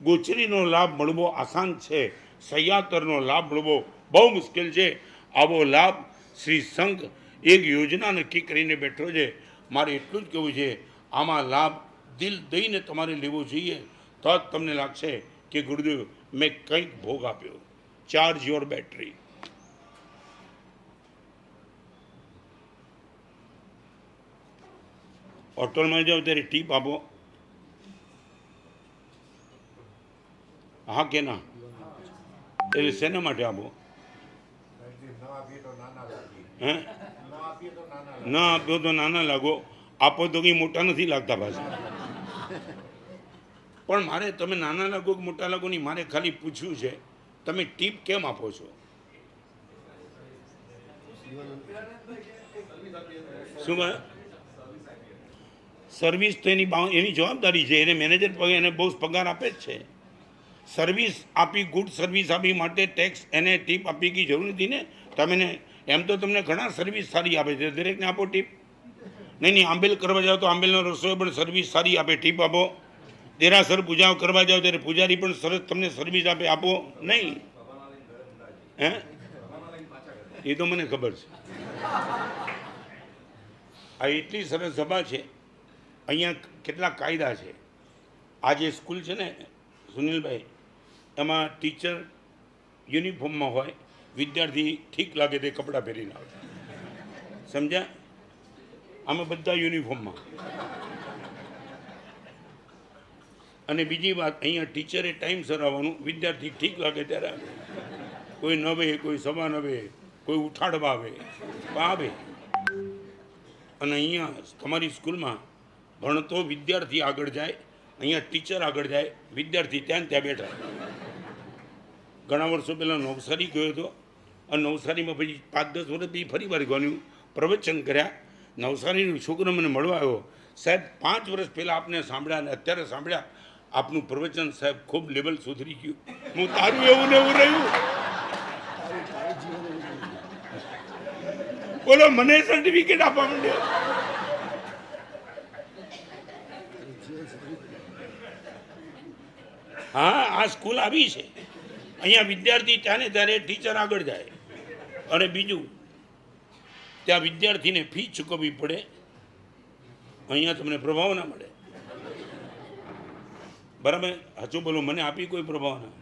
ગોચરીનો લાભ મળવો આસાન છે, સહ્યાતરનો લાભ મળવો બહુ મુશ્કેલ છે. આવો લાભ શ્રી સંઘ એક યોજના નક્કી કરીને બેઠો છે. મારે એટલું જ કહેવું છે, આમાં લાભ દિલ દઈને તમારે લેવો જોઈએ, તો જ તમને લાગશે કે ગુરુદેવ મેં કંઈક ભોગ આપ્યો. Charge your battery. હોટલમાં જાઓ ત્યારે ટીપ આપો, હા કે ના? એટલે શેના માટે આપો? હે? ના આપ્યો તો નાના લાગો, આપો તો કંઈ મોટા નથી લાગતા પાછા. પણ મારે તમે નાના લાગો કે મોટા લાગો નહીં, મારે ખાલી પૂછ્યું છે તમે ટીપ કેમ આપો છો? શું કહે? સર્વિસ તો એની જવાબદારી છે, એને મેનેજર એને બહુ પગાર આપે જ છે. સર્વિસ આપી, ગુડ સર્વિસ આપી માટે ટેક્સ એને ટીપ આપી કે જરૂર નથી ને. તમે એમ તો તમને ઘણા સર્વિસ સારી આપે છે, દરેકને આપો ટીપ. નહીં, આંબેલ કરવા જાઓ તો આંબેલનો રસોઈ પણ સર્વિસ સારી આપે, ટીપ આપો. દેરાસર પૂજા કરવા જાઓ ત્યારે પૂજારી પણ સરસ તમને સર્વિસ આપે, આપો નહીં? હે? એ તો મને ખબર છે. આ એટલી સરસ સભા છે, અહીંયા કેટલા કાયદા છે. આ જે સ્કૂલ છે ને સુનિલભાઈ, એમાં ટીચર યુનિફોર્મમાં હોય, વિદ્યાર્થી ઠીક લાગે તે કપડાં પહેરીને આવે, સમજ્યા? અમે બધા યુનિફોર્મમાં. અને બીજી વાત, અહીંયા ટીચરે ટાઈમસર આવવાનું, વિદ્યાર્થી ઠીક લાગે ત્યારે આવે. કોઈ 9 કોઈ 9:15, કોઈ ઉઠાડવા આવે, આવે. અને અહીંયા તમારી સ્કૂલમાં ભણતો વિદ્યાર્થી આગળ જાય, અહીંયા ટીચર આગળ જાય, વિદ્યાર્થી ત્યાં બેઠા. ઘણા વર્ષો પહેલાં નવસારી ગયો હતો, અને નવસારીમાં પછી 5-10 વર્ષ પછી ફરી વાર ગયું, પ્રવચન કર્યા. નવસારીનો છોકરો મને મળવા આવ્યો, સાહેબ 5 વર્ષ પહેલાં આપને સાંભળ્યા અને અત્યારે સાંભળ્યા, આપનું પ્રવચન સાહેબ ખૂબ લેવલ સુધરી ગયું. હું તારું એવું ને એવું રહ્યું. બોલો, મને સર્ટિફિકેટ આપવા માંડ્યો. હા, આ સ્કૂલ આવી છે. અહીંયા વિદ્યાર્થી ત્યાં ને ત્યારે ટીચર આગળ જાય. અને બીજું, ત્યાં વિદ્યાર્થીને ફી ચૂકવવી પડે, અહીંયા તમને પ્રભાવ ના મળે. બરાબર? હાચું બોલો, મને આપી કોઈ પ્રભાવ ના.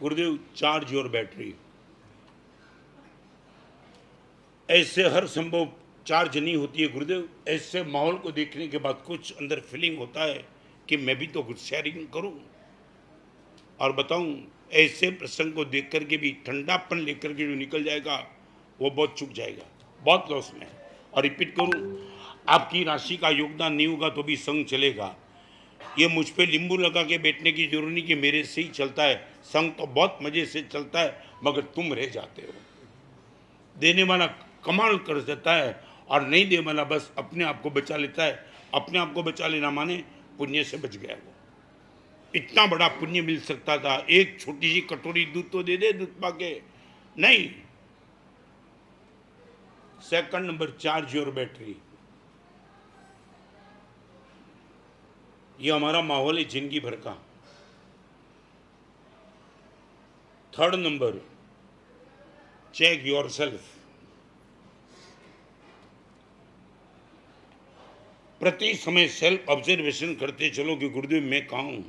गुरुदेव, चार्ज योर बैटरी. ऐसे हर संभव चार्ज नहीं होती है गुरुदेव. ऐसे माहौल को देखने के बाद कुछ अंदर फीलिंग होता है कि मैं भी तो कुछ शेयरिंग करूं और बताऊं. ऐसे प्रसंग को देख करके भी ठंडापन लेकर के जो निकल जाएगा वो बहुत चुक जाएगा, बहुत लॉस में. और रिपीट करूं, आपकी राशि का योगदान नहीं होगा तो भी संघ चलेगा. ये मुझ पे नींबू लगा के बैठने की जरूरत नहीं कि मेरे से ही चलता है. संघ तो बहुत मजे से चलता है, मगर तुम रह जाते हो. देने वाला कमाल कर देता है और नहीं देने वाला बस अपने आप को बचा लेता है. अपने आप को बचा लेना माने पुण्य से बच गया वो. इतना बड़ा पुण्य मिल सकता था. एक छोटी सी कटोरी दूध तो दे दे, दूध पाके नहीं. Second number, charge your battery. ये हमारा माहौल है जिंदगी भर का. Third number, check yourself. प्रति समय सेल्फ ऑब्जर्वेशन करते चलो कि गुरुदेव मैं कहाँ हूं.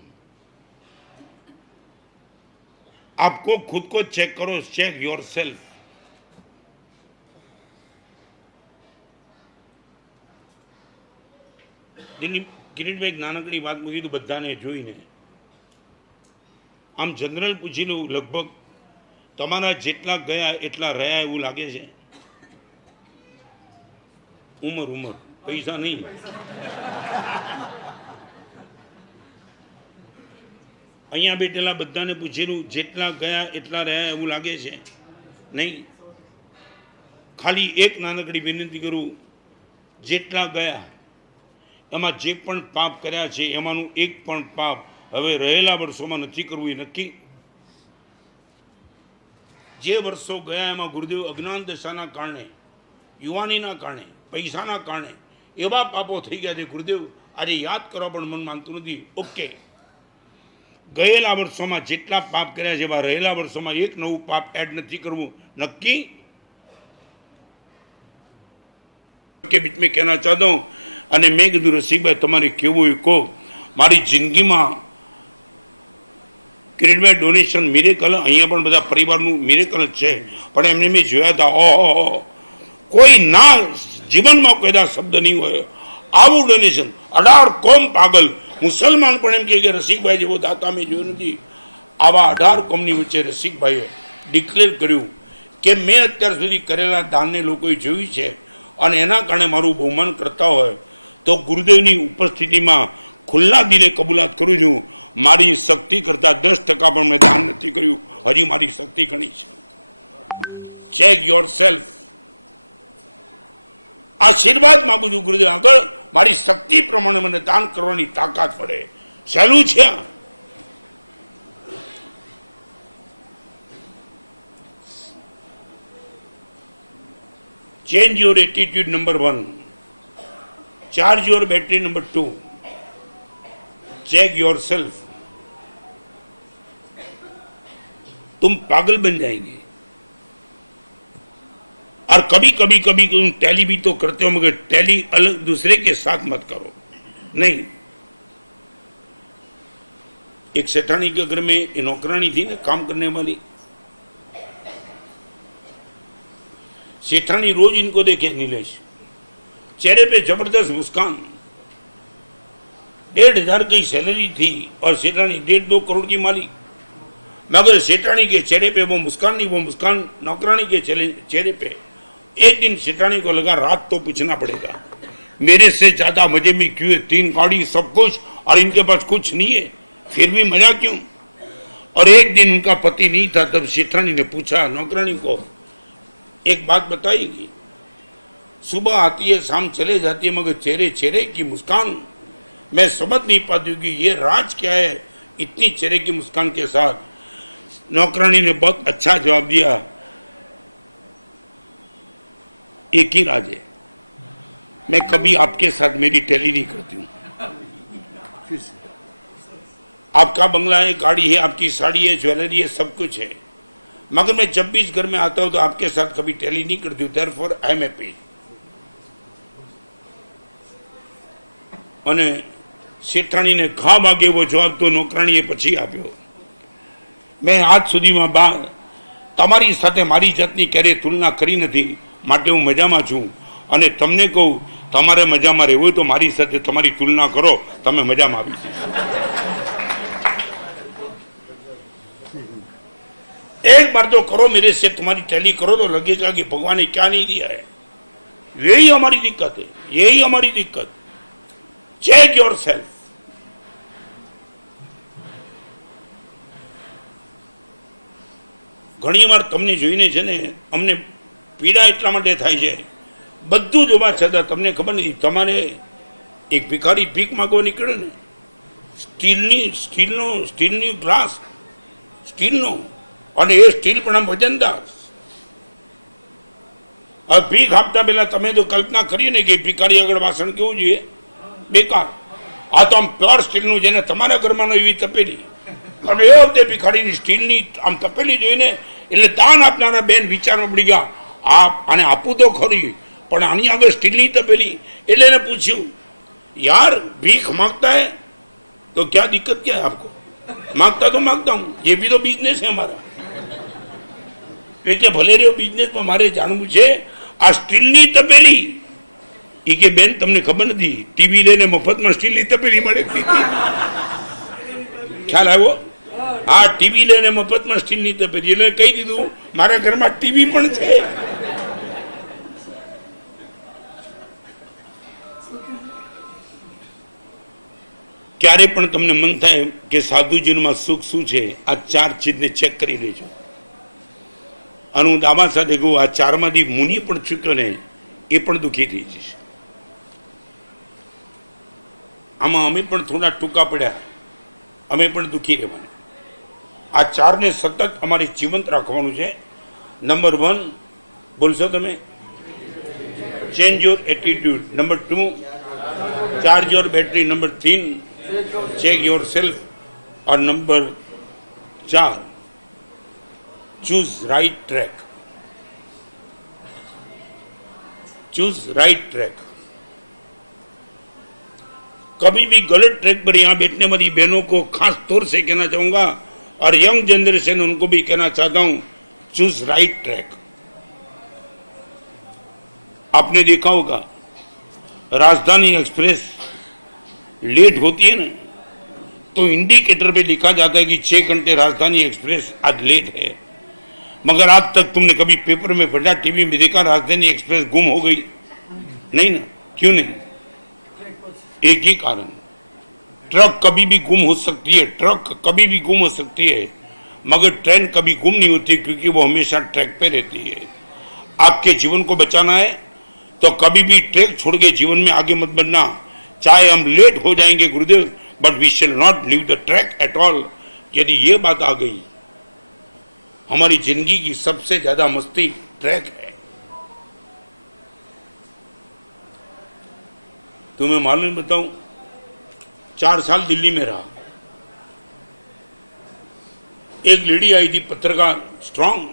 आपको खुद को चेक करो. Check yourself. Dilip Kiritbhai એક નાનકડી વાત મૂકી તો બધાને જોઈને આમ જનરલ પૂછી લઉં, લગભગ તમારા જેટલા ગયા એટલા રહ્યા એવું લાગે છે? ઉંમર પૈસા નહીં. અહીંયા બેઠેલા બધાને પૂછેલું, જેટલા ગયા એટલા રહ્યા એવું લાગે છે? નહીં. ખાલી એક નાનકડી વિનંતી કરું, જેટલા ગયા એમાં જે પણ પાપ કર્યા છે એમાંનું એક પણ પાપ હવે રહેલા વર્ષોમાં નથી કરવું એ નક્કી. જે વર્ષો ગયા એમાં ગુરુદેવ અજ્ઞાન દશાના કારણે, યુવાનીના કારણે, પૈસાના કારણે એવા પાપો થઈ ગયા છે ગુરુદેવ આજે યાદ કરવા પણ મન માંગતું નથી. ઓકે, ગયેલા વર્ષોમાં જેટલા પાપ કર્યા છે એવા રહેલા વર્ષોમાં એક નવું પાપ એડ નથી કરવું નક્કી. કે બીચ મેં કહેના ચાહતા હું, અને મેં કીધું રસિકભાઈ તમારે કેવું એ કહો. મારી જિંદગીમાં કિરીટભાઈ ડોનેશન મિરેકલ, અહીંયા પણ બધા પરિવારનું મિરેકલ જ છે, પણ એમને મેં જોયા હતા, ઓહો, કોઈ ના જીવનમાં કોઈ શબ્દ નહીં હોય આવું ડોનેશન. 18 કોમ પાગલ મુસલમાન પણ એમ કે રસિકભાઈ જેવો દાતા મેં જોયો નથી. આવા 18 કોમની વચ્ચે રસિકભાઈએ ડિક્લેર કર્યું કે મેં અત્યાર સુધી કરેલા દાનને લોકોએ જોયું છે અને એના કારણે મારું બહુમાન કરતા હોય તો ગુરુદેવની ઉપસ્થિતિમાં ખુલ્લા દિલે કબૂલાત કરું છું, મારી શક્તિ કરતાં 10% પણ મેં દાન નથી કર્યું. હજી મારી શક્તિ ઘણી છે. Check your self. આશીર્વાદ માગું છું ગુરુદેવ આગળ, મારી શક્તિ પ્રમાણે મને દાન કરવાની તાકાત પડે. સહેલું છે. Change your attitude number 1, charge your battery number 2, check yourself. तुम पागल बन जाएंगे. और कभी कभी तुम टैली भी तो करते हो, मगर टैली अलग दूसरे के साथ मत करो. नहीं. एक सेठानी के घर में नौकरानी थी ना, काम करने वाली. सेठानी रोज इनको देखे नीलेश, चेहरे पे जबरदस्त मुस्कान. 1,500 की सैलरी थी और सेठानी 1.5-2 करोड़ की मालिक, मगर सेठानी के चेहरे पे वो मुस्कान नहीं, वो मुस्कान नौकरानी के चेहरे पे. एक दिन सेठानी को लगा रात तो पूछना पड़ेगा, मेरे से ज्यादा मजे में क्यों है? 3 गाड़ी, सब कुछ, और इनके पास कुछ नहीं है, फिर भी मजा क्यों? और एक दिन उनका पति नहीं था, तब सेठानी ने पूछा नौकरानी को, एक बात बताएगी, सुबह आती है शाम चले जाती है, मगर चेहरे चेहरे की मुस्कान मैं समझ नहीं पाती हूँ कि ये राज क्या है इतनी चेहरे की मुस्कान के साथ. नौकरानी ने बहुत अच्छा जवाब दिया, एक ही राज है, मैं कभी आपके साथ मेरी टैली नहीं करती हूँ. आपका बंगला है, गाड़ी है, आपकी साड़ी है, ज्वेलरी है, सब कुछ है, मगर मैं जब भी इस घर में आता हूं तो आपके साथ कभी टैली नहीं करती हूँ. Therefore I am happy. અને શેઠાણીને ઘા વાગે એવો જવાબ તો નોકરાણીએ પછી આપ્યો. મેં આજ સુધીમાં તમારી સાથે મારી જાતની ક્યારેય તુલના કરી નથી, માટે હું મજામાં છું. અને તમને કહું, તમારે મજામાં રહેવું હોય તો મારી સાથે તમારી તુલના કરો, તમે મજામાં આવી જશો. एक बार तो करो मेरे से, तुम्हारी टैली करो तो लगेगा कि भगवान ने क्या नहीं दिया है. यही हमारी दिक्कत है, यही हमारी दिक्कत. Check yourself. ઘણી વાર તમને જોઈને છે ને અમને પીડા એટલા માટે થાય છે, બધું જોવા છતાં તમને ખબર નથી, તમારે એક ભિખારી ભીખ માગવા નીકળે ને, સ્ટીલની ગ્લાસ, સ્ટીલનો, અને એ સ્ટીલ પણ આમ વજનદાર. હવે ભીખ આપતા પહેલા તમે તો કલ્પના કરી ને કે ભિખારી આગળ વાસણ કેવું જોઈએ, બેકાર. આ તો આમ પ્યોર સ્ટીલનું, જેને તમારા ઘરમાં એવી તપેલી, અને એ વખતે ભિખારીની સ્ટીલની આમ તપેલી જોઈને એટલે દાન આપનારા બેન વિચારમાં પડી ગયા, આને આપું તો ખરી, પણ આની આગળ સ્ટીલની તપેલી. એટલે એને પૂછ્યું, यार भीख मांगता है तो क्या दिक्कत क्या है आपको? मांगता तो मांगता हूँ, ये भी तो बिजनेस है हमारा. એટલે ભલે રહ્યો બિઝનેસમાં, મારે જાણવું છે આ સ્ટીલની તપેલી. એ કે બેન તમને ખબર નથી, ટીવી લઈને મફતમાં સ્ટીલની તપેલી મળે. ખ્યાલ આવ્યો? આ ટીવી લઈને મફતમાં સ્ટીલની તપેલી એટલે કહી દીધું મારા ઘરમાં ટીવી પણ છે. ક્યારે પણ તમને મન થાય કે સાધુ જીવનમાં સુખ શું છે, આ 4 ચીજને ચેક કરી લેજો. અને હું દાવા સાથે કહું, આ 4માંથી મુનિ પણ ચૂક્યો ને એ પણ દુઃખી થઈ જશે. આમાં અમે પણ થોડા ટૂંકા પડ્યા, અમે પણ દુઃખી રહેવાના. આ 4ને સતત અમારે જીવંત રાખવાનું છે. નંબર 1 બોલશો તમે, change your attitude. Number 2 charge your battery. Number 3 check yourself. और number 4 choose right track. choose right track. कभी भी गलत ट्रैक पर यहाँ बैठने वाली बहनों को खास तौर से कहना चाहूंगा और यंग जनरेशन उनको भी कहना चाहता हूं, चूज राइट ट्रैक. आपने देखा होगा राजधानी एक्सप्रेस लेट होती है ना तो इंडिकेटर पे लिखा जाता है कि 6 घंटे राजधानी एक्सप्रेस आज लेट है. मगर आज तक तुमने कभी पेपर में पढ़ा, टीवी में देखा राजधानी एक्सप्रेस गुम हो गई? नहीं ना. क्यों नहीं? एक ही कारण, ट्रक कभी भी गुम हो सकती है, ट्रक कभी भी गुम हो सकती है, मगर ट्रेन कभी गुम नहीं होती क्योंकि वो हमेशा ट्रैक पे रहती है. आपके जीवन को बचाना है तो कभी भी ट्रैक छोड़ के जीवन में आगे मत बढ़ना. चाहे हम लेट हो जाएंगे Gurudev, but we shall not leave the track at all. यदि ये बात आ गई, हमारी जिंदगी की सबसे ज्यादा मस्ती ट्रैक है. तुम्हें मालूम बताऊं, 4 साल दिल्ली में रहा. एक लेडी आई थी पत्रकार, स्ट्रांग.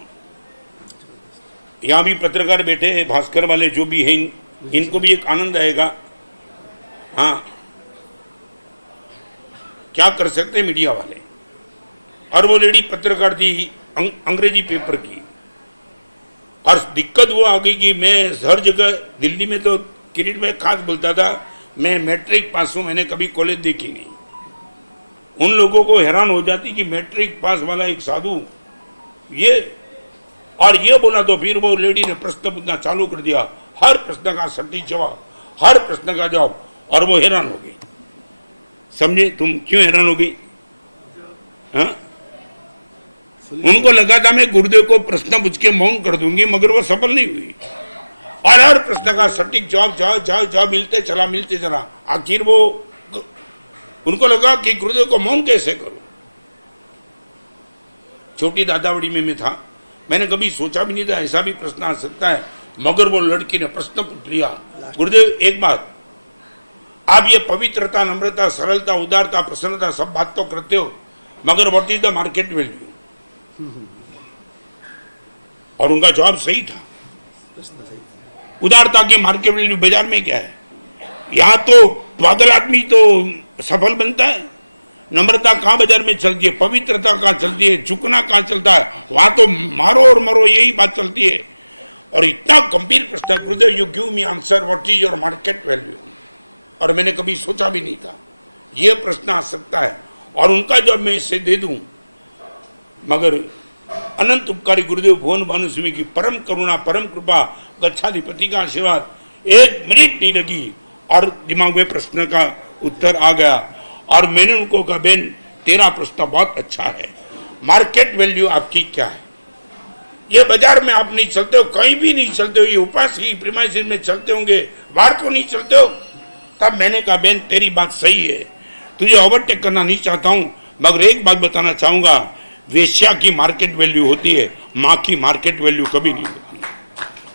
यहां भी पत्रकार बैठे हैं, भास्कर वाले जो भी हैं, इनको भी एक आनंद आएगा. हाँ, क्या कर सकते हैं मीडिया वाले. और वो लेडी पत्रकार थी अंग्रेजी पेपर की. और दिक्कत वो आ गई कि मैं हर जगह दिल्ली में तो किरीट में खास बोलता था, मैं मैट्रिक पास हूं, मैंने कभी कॉलेज देखी नहीं. उन लोगों को हैरान हो जाती कि मैट्रिक पास वाला एक साधु ये, और ये बोला तो फिर वो लेडी ने प्रश्न पूछना चालू कर दिया. हर प्रश्न का सटीक जवाब, हर प्रश्न का जवाब. और वो हैरान हो गई. समझे तुम क्यों हैरान हो गई? हाँ, उनको लगा था मैं गुरुदेव को प्रश्न पूछ के मौन कर दूंगी, मगर वो सफल नहीं हुई. और हर प्रश्न का सटीक जवाब मिलते चला. आखिर वो उनको लगा कि गुरुदेव को मौन कैसे करूं. छोटी दादावड़ी में मैं था, मैंने कभी सोचा भी नहीं था ऐसा भी प्रश्न आ सकता है, मगर वो लड़की ने प्रश्न पूछ लिया. गुरुदेव एक बात, आप ये पवित्रता, नम्रता, सरलता, उदारता, प्रसन्नता सब बात तो करते हो, मगर what is the market value? और उनका जवाब सही था. उदारता की मार्केट वैल्यू बाजार में क्या है? यहाँ तो पागल आदमी तो सफल बनता है. नम्रता कहाँ बाजार में चलती है? पवित्रता कहाँ चलती है? झुकना कहाँ चलता है? वहां तो मारो और मरो यही बात चलती है. और इतना गंभीर प्रश्न, गुरुदेव you give me answer, what is your market value? और मैंने कभी सोचा भी नहीं था ये प्रश्न आ सकता है. और उनका जब मैं इसे दे दूं, मगर अनंत उपकारी गुरुदेव भुवन भानुस्वामी की परम करुणा, परम कृपा, गच्छाधिपति का आशीर्वाद, 1 मिनट नहीं लगी और दिमाग में प्रश्न का उत्तर आ गया. और मैंने उनको कहा, बहन तेरा प्रश्न बहुत अच्छा है, मार्केट वैल्यू आपकी क्या है? ये बाजार में आप नहीं चलते हो, कहीं भी नहीं चलते हो, ये उपास की प्रीमाइसिस में चलते होंगे, बाहर तो नहीं चलते हो. तब मैंने कहा, बहन तेरी बात सही है, तुझे ओवरटेक करना नहीं चाहता हूं, मगर एक बात बताना चाहूंगा, वेश्या की मार्केट वैल्यू होती है, माँ की मार्केट वैल्यू कभी नहीं होती.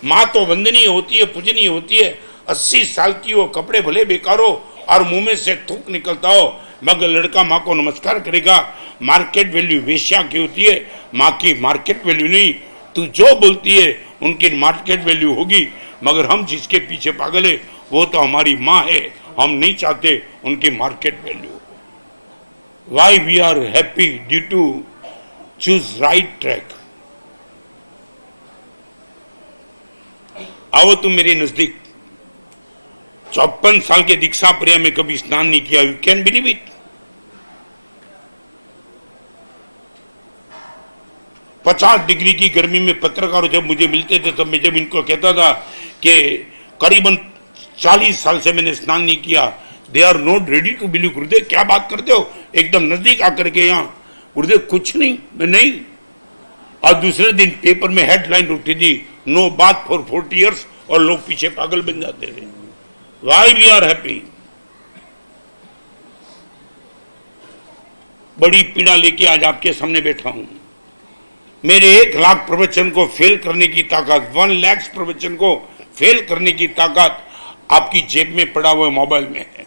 माँ तो वंदनीय होती है, पूजनीय होती है. 80 साल की हो, कपड़े भले बेकार हो और मुंह में से थूक निकलता हो, मगर लड़का माँ को नमस्कार करेगा. मार्केट वैल्यू वेश्या की होती है, माँ की मार्केट वैल्यू नहीं. तू जो बोलती है उनकी मार्केट वैल्यू होगी, मगर हम जिसके पीछे पागल है वो तो हमारी माँ है. हम नहीं चाहते उनकी market value. Why we are happy due to choose right track. आओ तुम मेरे नजदीक. 54 साल के दीक्षा प्रिया में कभी स्नान नहीं किया. You can believe it? 50 degree की गर्मी में पत्रकार जब मुझे मिलते थे तब मैं जब इनको कहता था कि करीबन 40 साल से मैंने स्नान नहीं किया, they are not ready to believe. Gurudev क्या बात करते हो, एकदम नजदीक आकर के यहाँ। गुरुदेव कुछ नहीं, मैं नहीं। और दूसरे दिन पेपर में हेडलाइन उठी थी, नो बात फॉर 40 ईयर्स, और लोग पीछे पागल बन जाते थे। Why we are happy. बड़ी पीड़ा लेके आज आपके सामने बैठा हूं। मेरे 1 लाख प्रवचन को फेल करने की ताकत, 1 लाख प्रवचन को फेल करने की ताकत आपकी जेब में पड़ा हुआ मोबाइल में है।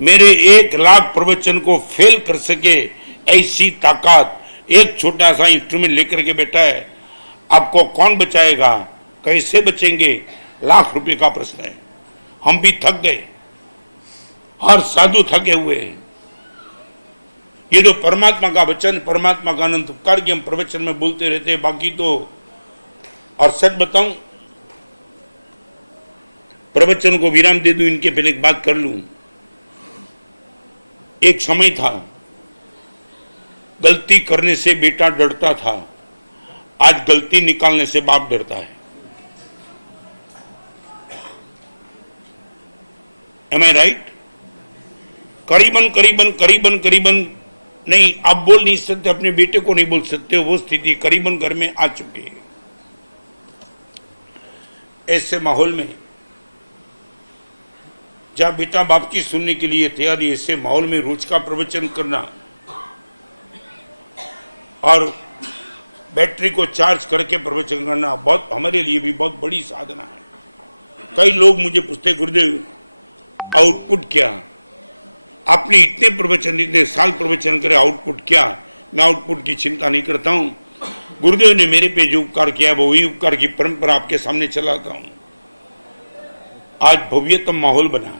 मेरे 1 लाख प्रवचन को फेल कर सके ऐसी ताकत एक छोटा सा इंस्ट्रूमेंट लेकर के बैठा है। आपको कौन बचाएगा, कैसे बचेंगे, लाख रुपए का प्रश्न है। हम भी थक गए, हर साधु थके हुए हैं। ये जो परमात्मा का वचन, परमात्मा का अनंत उपकार की हम प्रवचन में बोलते रहते हैं, बाकी तो। और सच बताऊं, प्रवचन को विराम दे दूं, इनके पहले एक बात कर लूं। एक समय था गलती करने से बेटा डरता था, आज गलती निकालने से बाप डरता है। एम आई राइट? करीबन करीबन करीबन करीबन नहीं, आप बोल नहीं सकते, अपने बेटे को नहीं बोल सकते, वो स्थिति करीबन घर में आ चुकी है। ऐसे माहौल में जहां बेटा बाप की सुनने के लिए तैयार है, ऐसे माहौल में रोज का प्रवचन करना और बैटरी को चार्ज करके प्रवचन करना बहुत, हमारे लिए भी बहुत बड़ी साधना है। कई लोग मुझे पूछते, गुरुदेव आउटपुट क्या? आपने इतने प्रवचन, इतने साल प्रवचन करे, आउटपुट क्या? मैं आउटपुट की चिंता नहीं करता हूं। गुरुदेव ने मेरे पे जो उपकार किया वो वही उपकार की परंपरा आपके सामने चलाता हूं। आज भव्यतम माहौल बना,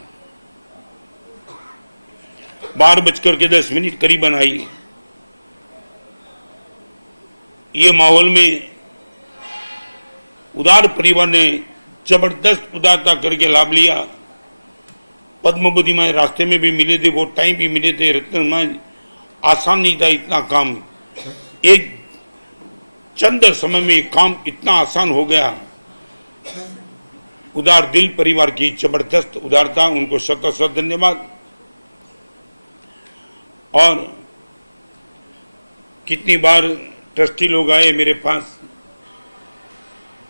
12:10 करीबन आई। ये माहौल में उदार परिवार ने जबरदस्त उदारता करके लाभ लिया। पद्मवती माँ रास्ते में भी मिले थे, वो टाइम भी मिले थे। रत्न माँ, आसान नहीं था इतना काम, एक चंद समय में काम इतना आसान हो गया। उदार दिल परिवार की जबरदस्त उदारता, उनको शत शत धन्यवाद। और कितनी बार ट्रस्टी लोग आए मेरे पास,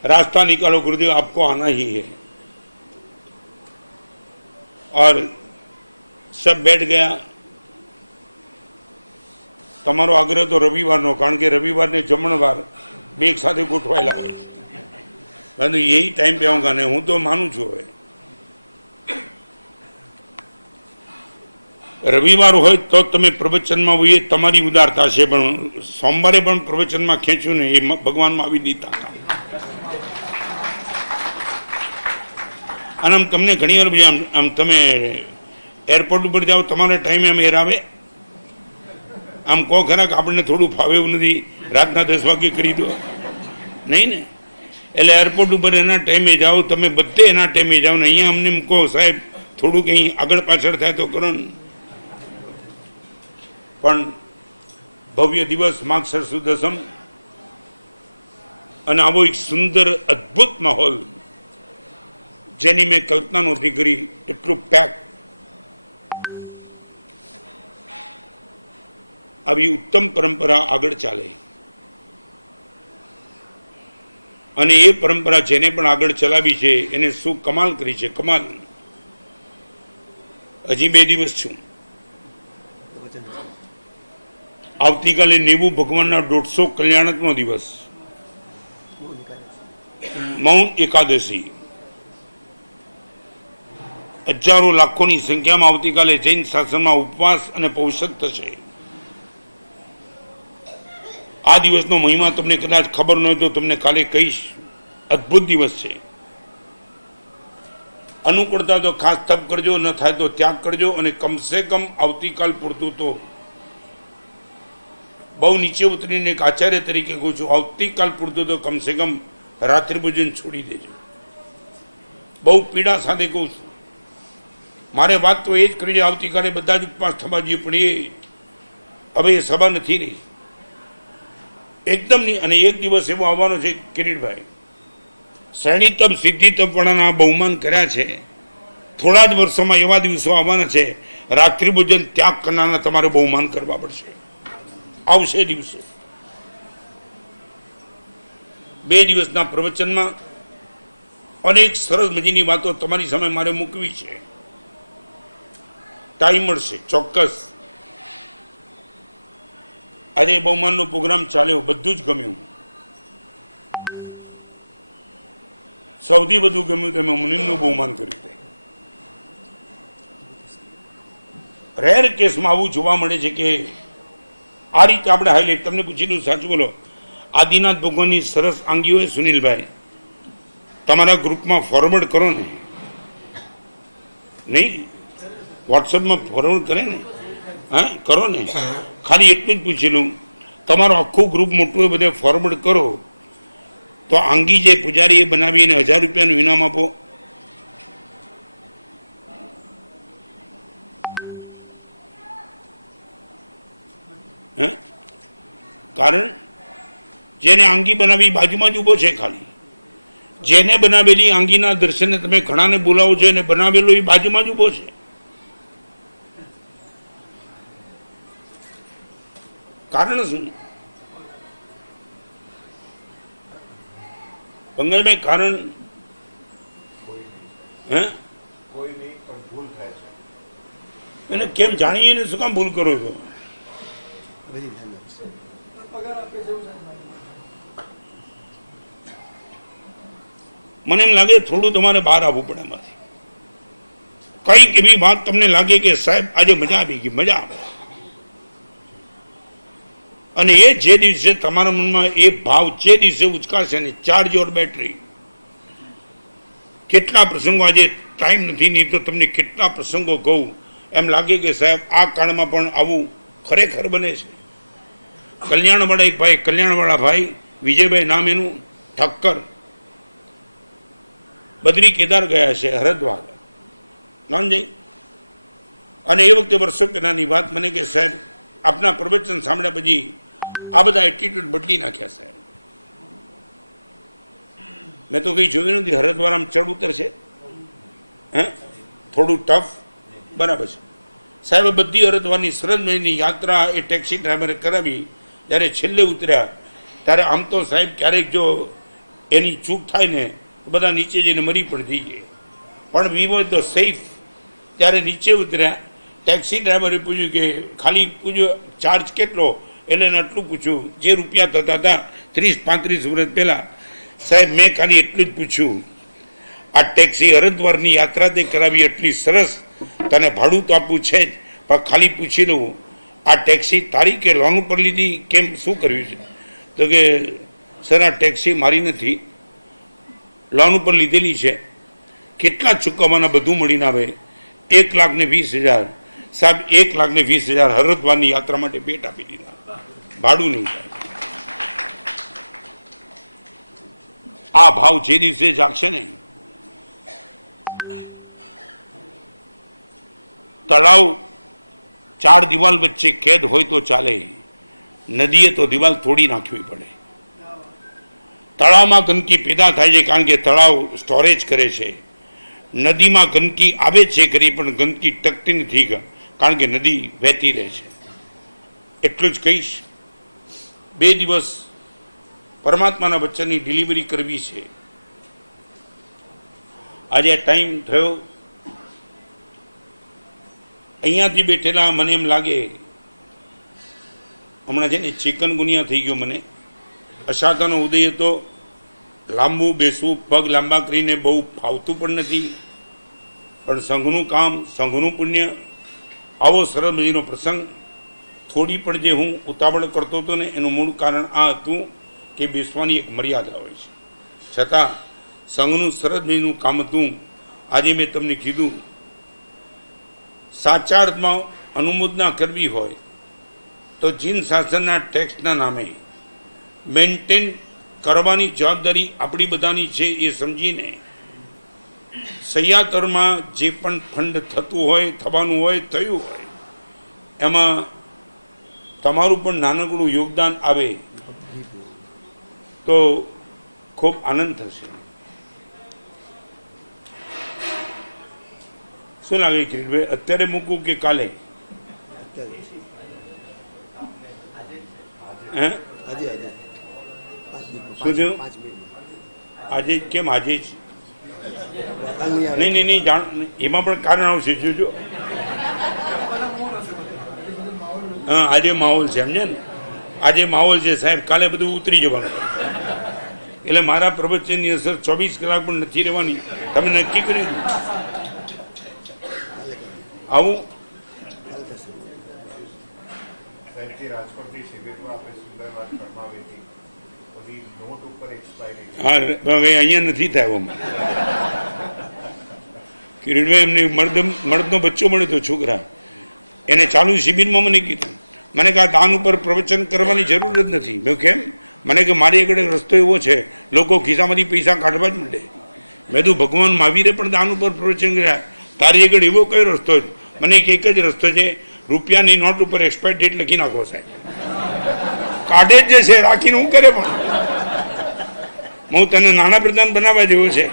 रास्ता निकालो गुरुदेव, आपको आना ही है। और सब बैठ गया। तमारो आग्रह तो रविवारનો, કારણ કે રવિવારને જમણવાર બે એક સાથે ગોઠવાયેલા હોય છે। मैं यही टाइम पे आऊँगा नहीं, હું તો માનું છું। હવે રવિવાર હોય તો તમે પ્રવચનમાં હોય, તમારી ઉદારતા છે, પણ સોમવારે પણ પ્રવચનમાં ખેંચ્યું ને, એ ભગવાનમાં આવી નહીં તાકાત। અને આમ તમને ઘણી વાર આમ તમે એરપોર્ટ ઉપર જાઓ, તમારા ટાઈમે આમ એર આવે, આમ કહો ખરા કે આપણને થોડું ફાવે એવું નથી, રાતના 10 વાગે કરી દો, નહીં ને? એટલે એરપોર્ટ ઉપર એના ટાઈમે જાઓ, તમે બધે એના ટાઈમે જાઓ ને અહીંયા અમને કહો સાહેબ થોડું કંઈ આગળ પાછળ થાય તો કરો ને। પણ ભવ્ય દિવસ માગસર સુદ દસમ અને આવો એક સુંદર અદ્ભુત માહોલ જેની મેં કલ્પના નહોતી કરી, એટલું પેક, આવી ઉત્તમ પરંપરા આગળ ચાલે। અને એ પરંપરા જેને પણ આગળ ચલાવી છે એને શું કમાલ કરી છે, કમાલ। હજી 2 દિવસ છું, આવતીકાલે 90 ભગવાનના 150 કલ્યાણકનો દિવસ, મૌન એકાદશી। હજારો લાખોની સંખ્યામાં આવતીકાલે જૈન શાસનમાં ઉપવાસ અને પૌષધ થશે। આ દિવસનો મહિમા તમને કદાચ ખબર ન હોય તો તમને કાલે કહીશ। અદ્ભુત દિવસ છે। અનુકૂળતા તો ખાસ તપ કરજો, ન થાય તો ત્યાગ કરજો, અને કમસે કમ આવતીકાલ પૂરતું તો બહુ નીચે ઉતરીને એક આચાર્ય તરીકે કહું છું, આવતીકાલ પૂરતું તો કમસે કમ રાત્રિ ભોજન છોડી દેજો। બહુ પીડા સાથે કહું છું। મારે વાત તો એ જ કરી છે, આવતીકાલે બધા જ ઉપવાસ થવા જોઈએ, પણ એ હવે એ સભા નથી રહી। એકદમ નહીં. અને એક દિવસ એવો આવવાનો છે કિરીટભાઈ, શ્રેણી તપ સિદ્ધિ તપવાળાના બહુમાન કર્યા છે. થોડા જ વર્ષોમાં એવા દિવસો આવવાના છે, રાત્રિ ભોજન ત્યાગ કરનારના તમારે બહુમાન કરવા પડશે. આવશે દિવસો. 2 દિવસના પ્રવચનમાં અનેક સરસ મજાની વાતો તમારી સામે મારે મૂકવી છે. ટાઈમ મળશે ચોક્કસ. આજે બહુમાનનો પ્રોગ્રામ ચાલ્યો, બધું જ ગમ્યું. સૌથી વધુ ગમ્યું તમે મુનિમનું બહુમાન કર્યું છે. રેર કેસમાં આવું જોવા મળે છે કે આ રીતે આપણે હાઈલાઇટ તમને પૂછેલું, સાચું બોલો. આદિનાથ ભગવાનની સરસ આંગીઓ હોય સુનિલભાઈ, તમારા ગ્રુપમાં ફોરવર્ડ કરો ને. નહીં, વોટ્સઅપમાં ફોરવર્ડ કરે ને. હા, કરો ને. ખાલી એટલું જ પૂછેલું, તમારું આખું ગ્રુપ મોટું એ બધે ફોરવર્ડ કરો તો આંગી જે પૂજારીએ બનાવીને 1000 રૂપિયાનું ઇનામ આપો. હે, કારણ જેને આંગી બનાવી બાજુમાં જ ઊભો છે. ખાલી જેને બનાવેલી આંગીના દર્શને તમે ઘણાને બોલાવો છો, એને બનાવેલો એ બાજુમાં જ ઊભો છે. કારણ શું? પંકજભાઈ, કારણ હે એને કેમ જાણીને શું કામ ભૂલ કરો છો? મને એમ લાગે થોડું તમારે બહાર આવવું પડે એમાંથી. કઈક એવી વાત તમને લાગે કે સાહેબ આજે મજા આવી ગઈ, મજા આવે. અને એ જે દિવસે તમારા મનમાં એ ભાવ જે દિવસે ઉચકાશે ને, ચાર્જ યોર બેટરી. કેટલા પ્રસંગો, આજે ટાઈમ નથી, નહીં તો તમને કેટલા પ્રસંગો કહું, એમ લાગે કે સાહેબ આ કાળમાં પણ આવું ખરેખર બને છે. કલ્યાણવાળા એક ભાઈ, કલ્યાણવાળા ભાઈ વિજયભાઈ નામ એનું, ઠક્કર, બદ્રી કેદાર ગયા છે, હરિદ્વાર નોન જઈ. અને એ વખતે વર્ષો પહેલાની વાત મને કે સાહેબ આપના પ્રવચન સાંભળ્યા પછી આ બધા એટીટ્યુડ બદલી નાખ્યા સાહેબ. મેં તો કંઈ જોયું નથી. હરિદ્વાર આમ ચડ ઉતર છે, હે, થોડું ટફ, બરાબર છે સાહેબ. બધી હરિદ્વારની સરસ મજાની યાત્રા એ ટેક્સી ડ્રાઈવરે કરાવી. જ્યારે છેલ્લે ઉતર્યા ત્યારે આમ તો સાહેબ ક્યારેક જો એની ચૂક થાય ને તો બધા નીચે જઈને મરી પણ જઈએ, પણ વી વોઝ ધ સેફ. ત્યારે નીચે ઉતર્યા, ટેક્સી ડ્રાઈવરે પૂછ્યું કે ખાલી પૂછ્યું ચાર્જ કેટલો, એટલે એને આટલું પૂછ્યું જે રૂપિયા થતા હતા 30-35 વર્ષ પહેલાં. સાહેબ મેં ખાલી એટલું જ પૂછ્યું, આ ટેક્સી હરિદ્વારની યાત્રા તે કરાવી એટલી સરસ, તને ભાડું તો આપવું છે જ, પણ ખાલી પૂછી લઉં આ ટેક્સી તારી કે લોન ઉપર લીધી, કેમ શું કર્યું છે? તો કે સર આ ટેક્સી મારી નથી, લોન ઉપર લીધેલી છે. કેટલા ચૂકવવાના બધું મળીને આવે 1,20,000. સાહેબ 1,20,000 હરિદ્વારની યાત્રા માટે ભેટ આપી દીધા, ભાડું નહીં થાય. આ ભાવ જે દિવસે જાગશે ને, તળાવ 4 દિવાલ વચ્ચે કેદ હોય તો ચાલે, નદીએ તો દિવાલ તોડી નાખવી પડે. તળાવમાં ગંદકી પેદા થાય છે કારણ કે તળાવ સ્ટોરેજ કરે છે. નદીમાં ગંદકી આવે છે ખરી, પણ ગંદકી ટકતી નથી કારણ કે નદી વહેતી રહે છે. એટલું જ કહીશ. 2 દિવસ પરમાત્માના વચનની ડિલિવરી કરવી છે. આજે ટાઈમ થયો, અહીંયાથી બેઠેલા મને એમ લાગે હમણાં છે ને ચિકનગુનિયા થઈ ગયો મને. અષાઢનો ઉદય હતો, લાંબુ બેસવું, પગ લાંબા કરીને બહુ ફાવતું પણ નથી, પણ સંઘનું કામ, સંઘનું પુણ્ય, આવો સરસ મજાનો પ્રસંગ. થોડી પણ જે હું ઉતાવળ કરતો હતો ને એનું મૂળ કારણ આ હતું કે બેસવાની એક મર્યાદા હોય છે, છતાં સંઘનું સરસ મજાનું કામ હતું. આજે મેં તમને કીધું, સાચા અર્થમાં અનુમોદના કરવી હોય તો જીન શાસનના ટેક્સના નામે મેન્ટેન કરવાની જવાબદારી આપણી બધાની છે. એ સમજીને સહ્યાતરમાં જે પણ ફંડ થતું હોય, થવાનું હોય, થયું હોય, એમાં તમારું પણ નાનકડું યોગદાન આવે તો ખૂબ આનંદ થશે. શું લાગે કિરીટભાઈ, અત્યારે મૂકું કે કાલે? હે શું થયું? આજે કેમ આજે જ? નહીં જાણ, એમાં પણ કારણ આવશે. જોજો, હા આજે માહોલ છે, સમજે ને? આજે માહોલ છે સાહેબ, કાલે બધું ઉતરી જવાનું. એટલે મારા પ્રવચનની અસર 24 કલાક પણ નથી રહેવાની, તમે નક્કી કરી દીધું. આવું હા, હવે અહીંયા નથી થાય. કિરીટભાઈ એમને મળદનો બચ્ચો મળ્યો હતો છોકરા, એને ચાલુ શિબિરમાં મને કીધું, મને કે આ દાન ઉપર પ્રવચન કરવાની જરૂર જ નથી. મેં કેમ? મને કે મારી આગળ રસ્તો એવો છે, લોકો ખિસ્સામાંથી પૈસા કાઢવા જ માંડે. મેં કીધું ભગવાન મહાવીરે પણ દાન ઉપર પ્રવચન કર્યા, તારી આગળ એવો કયો રસ્તો છે? મને એક જ રસ્તો છે, રૂપિયાની નોટ ઉપર એક્સપાયર ડેટ લખી નાખો સાહેબ. કાઢે જ જશે, રાખીને હું કરે પણ હું તને નાના પ્રધાન બનાવવા જેવો છે.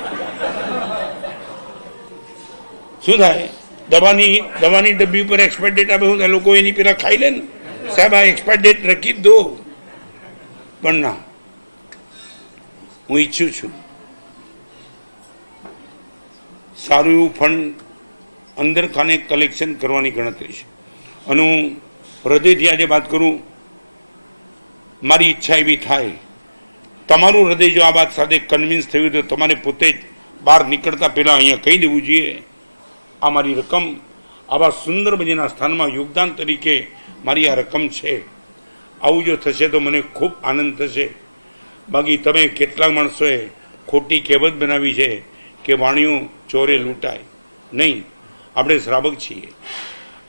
શું થાય? દવાની ડબ્બી ઉપર એક્સપાયર ડેટ આપે, શું થાય? લોકો એની પેલા ખાઈ લે ને સાહેબ, આ એક્સપાયર ડેટ રાખી જ દો. પણ ના, હું ઈચ્છું છું સારું એવું ફંડ અંદર ખાને કલેક્શન કરવાની ગણતરી છે. અને હું હૃદયથી આજે વાત કરું, મારી ઈચ્છા એવી થાય, તમારું હૃદય જો આ વાત સાથે કન્વિન્સ થયું તો તમારે પોતે જ બહાર નીકળતા પહેલાં અહીંયા કહી દેવું જોઈએ, આ મારી રકમ આવા સુંદર મજાના સ્થાનમાં યોગદાન તરીકે મારી આ રકમ છે. આવું જો થશે તો મને ખૂબ આનંદ થશે. બાકી તમે કેટલાક માણસોએ ખોટી કહેવત બનાવી છે કે વાણીઓ ચોરે લૂંટાય નહીં. આપણે શ્રાવક છીએ,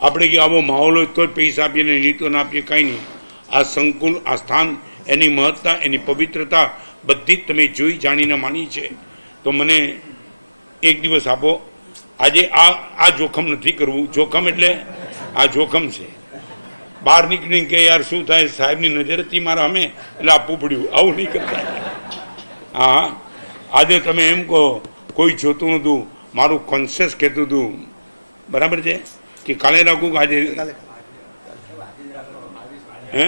આપણે કે આવો માહોલ હોય તો જ પૈસા આપીએ ને, નહીં તો ના આપીએ, કાંઈ નહીં. આ સંકુલ, આ સ્થાન, એની મહત્તા, એની પવિત્રતા બધી જ તમે જોઈ જાણીને માની છે. તો મને એક દિવસ આપો. આજે આ જોખમ નથી કરવું. જોખમ એટલે આ જોખમ છે. બહાર નીકળીને કે યાર શું થાય, સાહેબની નજર હતી મારા અમે એટલે આપવું પડ્યું, આવું નહીં કરતા. હા, આજે તમે એમ કહો કોઈ જોતું નહોતું, મારું કોન્શિયસ કહેતું હતું, બરાબર છે કે કાલે રાખું કે આજે? હે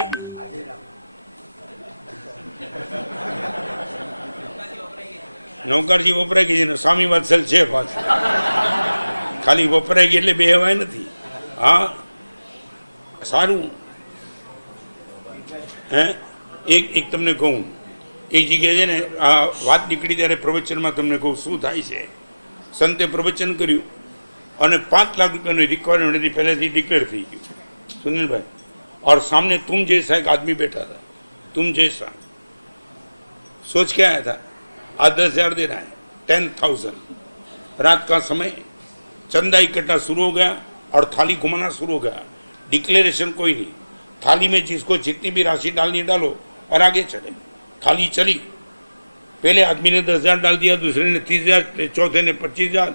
નૌકારજી વપરાય ગઈ છે, સ્વામી વાત્સલ છે પાછું. ખાલી વપરાય ગઈ એટલે બે હવાય નથી. હા સારું. હે એક તમને કહું, એક જગ્યાએ છે ને આ વાત નીકળી ત્યારે પ્રવચનમાં તમને કહું શું થાય છે. સંતે પ્રવચન કર્યું અને 5 લાખ રૂપિયાની રિક્વાયરમેન્ટ પહેલેથી ડિક્લેર થઈ ગયું. સુનિલભાઈ, और सामने तुम जैसा एक आदमी बैठा था, तुम जैसा. सोच के आया था आज 10,000 दे रहा है, 10,000. रात का समय, चंदा इकट्ठा शुरू हो गया और थाली घुमाना शुरू हो गया. डिक्लेरेशन कोई नहीं, थाली में जिसको जितनी भी राशि डालनी डालो और आगे चले. थाली चली, पहले आदमी ने 10,000 डाल दिया, दूसरे ने 30,000, चौथे ने 25,000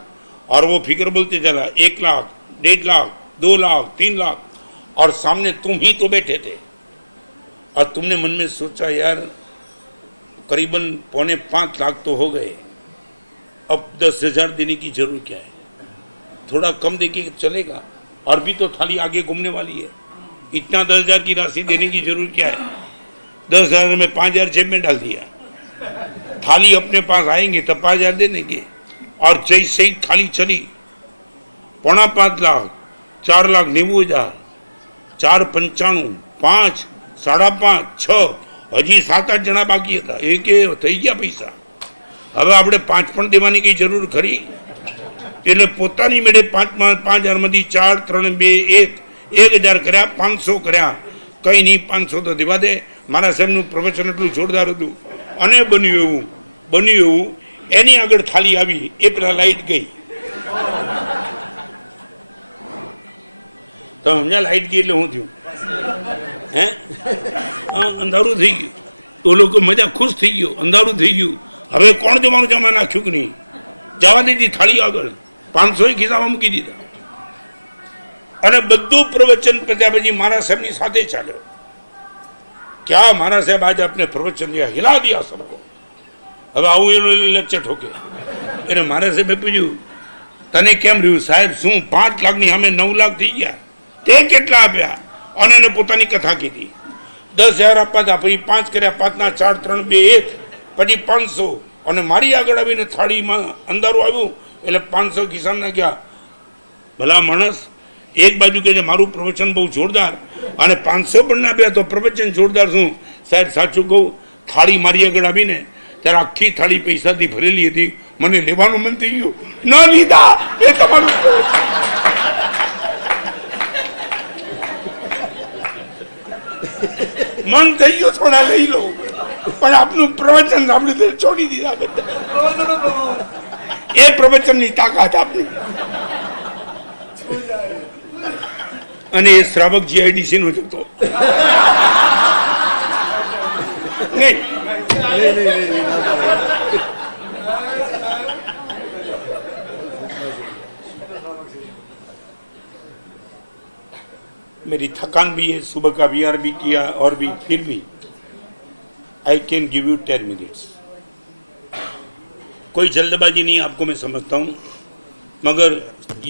और वो फिगर बोलते चला 1 लाख, 1.5 लाख, 2 लाख, 3 लाख. और सामने तुम ही तो बैठे थे और तुमने मन में सोचा यार करीबन 4.5 लाख तो हो गए, अब 10,000 देने की जरूरत क्या है, थोड़ा कम देके चलेगा, और भी तो थाली आगे घूमने वाली है, इतना 10,000 की राशि देने की जरूरत क्या है. 10,000 में 5,000 जेब में डाल दिया, थाली अपने पास आएंगे तब 5,000 दे देंगे. और जैसे ही थाली चली 4.5 लाख, 4,90,000, 4,95, 5, 5.5, 6, હજી 7-8 જણા બાકી હતા. એ કે થઈ ગયા પૈસા, હવે આપણે 5 પણ દેવાની કઈ જરૂર ખરી? એટલે પોતાની મેળે 5,000માંથી 4, 3, 2, 1,000 કર્યા, 500 કર્યા. કંઈ નહીં, 500 તો દેવા દે. મારા સાહેબનું પ્રવચન એટલું જોરદાર હતું અને બન્યું એવું એની આગળ થાળી આવી, એ પેલા લાઈટ ગઈ. તો સમજ્યા, લાઈટ ગઈ એટલે શું થયું? હે અંધારું થઈ ગયું. તો લોકો મજા ખુશ થઈ ગયો, અંધારું થઈ ગયું. હવે કોણ જવાનું જમા નાખ્યું કે નહીં? જવા દીધી થાળી આગળ, 500 ખિસ્સામાં મૂકી દીધા. અને બધું પ્રવચન પત્યા પછી મારા સાહેબની સાથે ચાલ્યો क्या हमारा साहब आज आपने प्रवचन दिया, हिला दिया सबको. હવે આવું એનું લેક્ચર ઠોકે એટલે મારે સાહેબે પૂછ્યું તને કેમ રહ્યું સાહેબ, શું 5 લાખની સામે 9 લાખ થઈ ગયા, તે કેટલા આપ્યા? અને એને પોતાની કથા કીધી. 10,000 આપવા હતા, પછી 5 કર્યા, 5 ના 4 3 2 1, પછી 500. અને મારી આગળ આવીને થાળીમાં અંધારું આવ્યું એટલે 500 ખિસ્સામાં નાખ્યા. ભલા માણસ, એક બાજુ કહે છે મારું પ્રવચન બહુ જોરદાર અને 500 પણ ના આપ્યા તો પ્રવચન જોરદાર. શું સાહેબ સાચું કહું, થાળી મારી આગળ આવીને ત્યારે આખી થાળી પૈસાથી ભરેલી હતી, મને લેવાનું મન થઈ ગયું, ન લીધા. એ તમારું મન થઈ ગયું થોડા લઈ લો, પણ આપનું પ્રવચન સાંભળ્યું છોડી દીધા બધા. એ પ્રવચનની તાકાત આપની. અને એ શ્રાવક જીઆઈડીસી નો જતો નહીં. मेरी थकान भी है, सुबह का वीआर भी किया और भी, फिर भी I can give you 10 minutes. कोई जल्दबाजी नहीं, आपको मैं समझता हूँ, मगर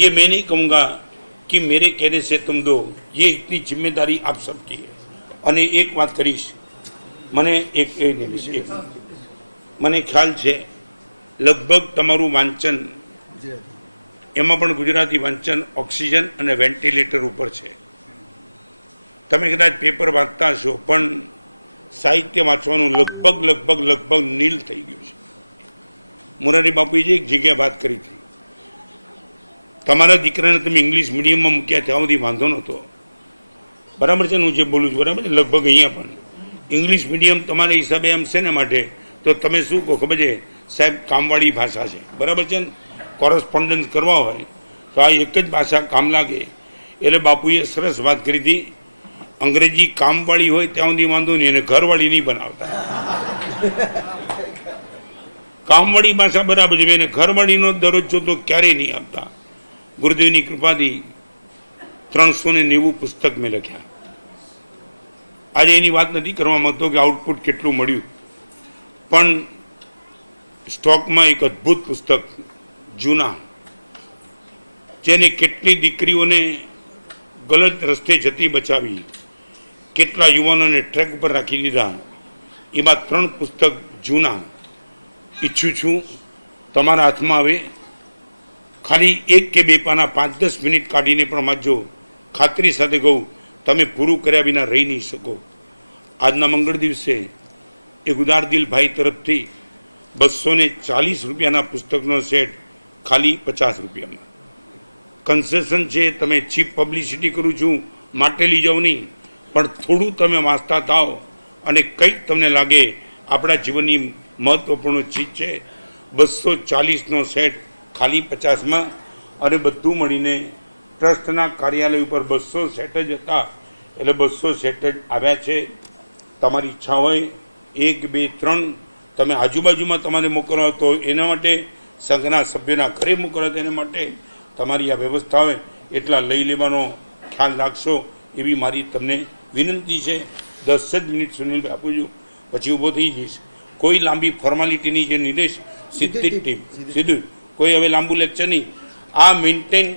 ये मैं नहीं कहूँगा कि मेरे कहने से तुम दो, ये इतनी जिम्मेदारी आप सबकी है. અને એક વાત કરીશ, મને એક મને ખ્યાલ છે લગભગ તમારું વાંચન એમાં પણ ગુજરાતી વાંચન ઓક્સિજન અને વેન્ટિલેટર ઉપર છે. તમે કદાચ પેપર વાંચતા હશો પણ સાહિત્ય વાંચવાનું લગભગ નીલ થઈ ગયું છે. મોરારી બાપુએ જે એક જગ્યાએ વાત કરી હતી, તમારા દીકરાને તમે ઇંગ્લિશ મીડિયમમાં મૂક્યા ત્યાં સુધી વાંધો નહોતો, બરાબર છે ને? હું જે બોલું છું બરાબર છે. લગભગ અહીંયા પણ ઇંગ્લિશ મીડિયમ તમારા હિસાબે એમ છે ને માટે તો તમે શું કહો ખબર છે સાહેબ, કામવાળી ભાષા છે, બરાબર છે ને? કોરસ્પોન્ડન્સ કરવા હોય તો આ એક જ ભાષા કામ લાગે. એટલે બાપુએ સરસ વાત કરી હતી, અંગ્રેજી કામવાળી હોય ત્યાં સુધી વાંધો નહીં, એને ઘરવાળી નહીં બનાવતા. કામવાળી ભાષા બરાબર છે, એને ઘરવાળીનો દરજ્જો તો ક્યારેય નહીં આપતા. ગુરુદેવની કૃપાથી 390 પુસ્તક મેં લખ્યા. આજે એની વાત નથી કરવા માંગતો કે આઉટપુટ કેટલું મળ્યું, પણ સ્ટોકમાં એક અદ્ભુત પુસ્તક જૂના, જેને કેટલી દીકરીઓને ગલત રસ્તે જતી બચાવી, કેટલા યુવાનોને ટ્રેક ઉપર રાખી દીધા, એમાં 3 પુસ્તક જૂના ઈચ્છું છું તમારા હાથમાં આવે. ખાલી 1 કે 2 પાના 5-10 મિનિટ કાઢીને પણ વાંચજો. ખાતરી સાથે કહું, તમે પૂરું કર્યા વિના રહી નહીં શકો. આજના મંગળ દિવસે એક ઉદારદિલ ભાઈ તરફથી 240 રૂપિયાના પુસ્તકનો સેટ ખાલી 50 રૂપિયામાં કન્સેશન છે. તમે ચીપ પબ્લિસિટી કરું છું માટે લઈ જાઓ નહીં, પણ થોડું તમે વાંચતા થાઓ અને કંઈક તમને લાગે આપણા જીવનની મહત્વપૂર્ણ ચીજ છે. 240નો સેટ ખાલી 50માં, અને બધું મળીને ટ્રસ્ટના કાર્યાલય ઉપર 200 સેટ જ હતા, એટલે 200 સેટ જ આવ્યા છે. તમારી ઈચ્છા હોય 1, 2, 3 તમે આજુબાજુમાં તમારે મોકલવા તો એના માટે, સંઘના સભ્યના ઘરે મોકલવા તેના માટે તમારી આ વ્યવસ્થા હોય એટલા લઈ લેવાનો ખ્યાલ રાખશો એવી મારી તમને વિનંતી છે. 10 જ મિનિટ સુનિલભાઈ આપું છું, પછી ઊભો થઈ જઈશ. કોઈ લાંબી ફોર્માલિટીની જે નિર્દેશ, સીધી ટીમ, સીધું, કોઈ હવે લાંબુ લેક્ચર નહીં. આ મેન્ટેન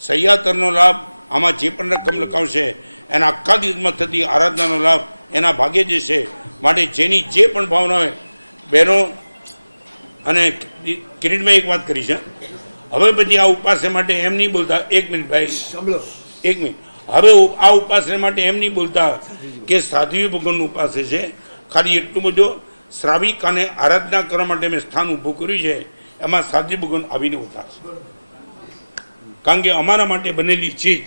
સહ્યાતરનો લાભ, આમાં જે પણ રકમ લખાવશે એના આખા દિવસમાં થતી આરાધનાનો લાભ એના ભાગે જશે. માટે જેની જે પણ ભાવના હોય બહેનો. અને કિરીટભાઈ એક વાત કરી છે, હવે પછી આ ઉપાસના માટે એમ નહીં બોલતા, 1 મિનિટ ભાઈ, 1 મિનિટ. હવે આ ઉપાસના માટે એમ નહીં બોલતા કે સાધ્વી ભગવાનનું ઉપાસે છે, ખાલી એટલું બધું શ્રાવિકાને આરાધના કરવા માટે મેં સ્થાન ઊભું કર્યું છે, એમાં સાધ્વી ભગવાન આવીને ઉતારશે. કારણ કે અમારા માટે બનેલી ચીજ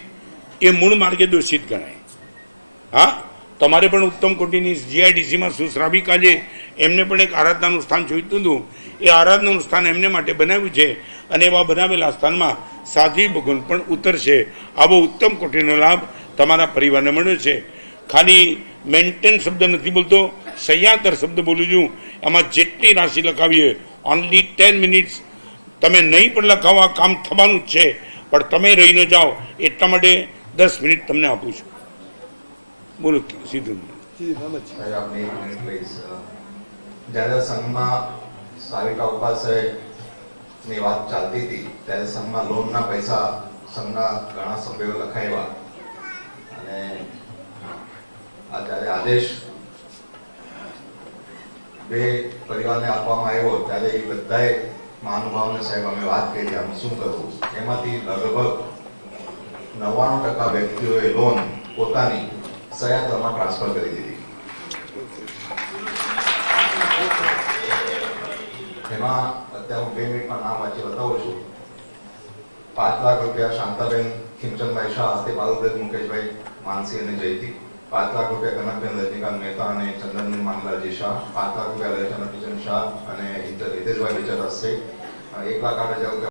એ મૂળ માર્ગે દોષિત ગણાય. હા, તમારે પણ ઉત્તમ કોટીની જીઆઈડીસીમાં સુશ્રાવિકા છે, એમને પણ એક આરાધનાનું સ્થાન જોઈતું હતું. એ આરાધનાનું સ્થાન એમને માટે બનાવ્યું છે, અને એવા બનાવેલા સ્થાનમાં સાધ્વી ભગવાન પણ ઉતરશે. આવો ઉત્તમ કોટીનો લાભ તમારા પરિવારને મળ્યો છે. ખાલી મેન્ટેન શબ્દ નથી બોલતો, સહ્યાતર શબ્દ બોલું છું. એમાં જેટલી રાશિ લખાવીએ, ઓનલી 10 મિનિટ્સ. તમે નહીં પણ લખાવો, આ કામ થવાનું જ છે, પણ તમે રહી ન જાઓ એટલા માટે 10 મિનિટ તમને આપું છું. બોલો સીધું. સાહેબ આપને 1 મિનિટ પ્લીઝ. જ્યારે સંઘમાં સાવિકા ઉપાધ્યાયની વાત ચાલતી હતી ત્યારે સંઘમાં લોનના પૈસા સંઘના ઘણા સભ્યોએ લખાવ્યા અને આ જ્યારે આદેશ બે પરિવારને આપવામાં આવ્યો ત્યારે એ બધાએ મહાનુભાવોને સાહેબ અમે વાત કરી આમ શું કરવું. એમાંથી લગભગ 99% વ્યક્તિઓએ લોન પોતાની સયાત્રામાં ટ્રાન્સફર કરી દીધી. એમાં અત્યારે હું 2 મિનિટમાં નામ વાંચી બતાવું છું. 5 લાખ રૂપિયા શાંતાબેન ખીમચંદભાઈ શાહ હસ્તે પારુલબેન મુકેશભાઈ માનસી અને જયતી. 5 લાખ રૂપિયા કનકબેન રજનીકાંત મહેતા અને ચંદનબેન માંગલાજી શાહ. 5 લાખ રૂપિયા રચના કિશન શાહ અને હિતેશભાઈ વિચાર હસ્તે. 1,08,000 રૂપિયા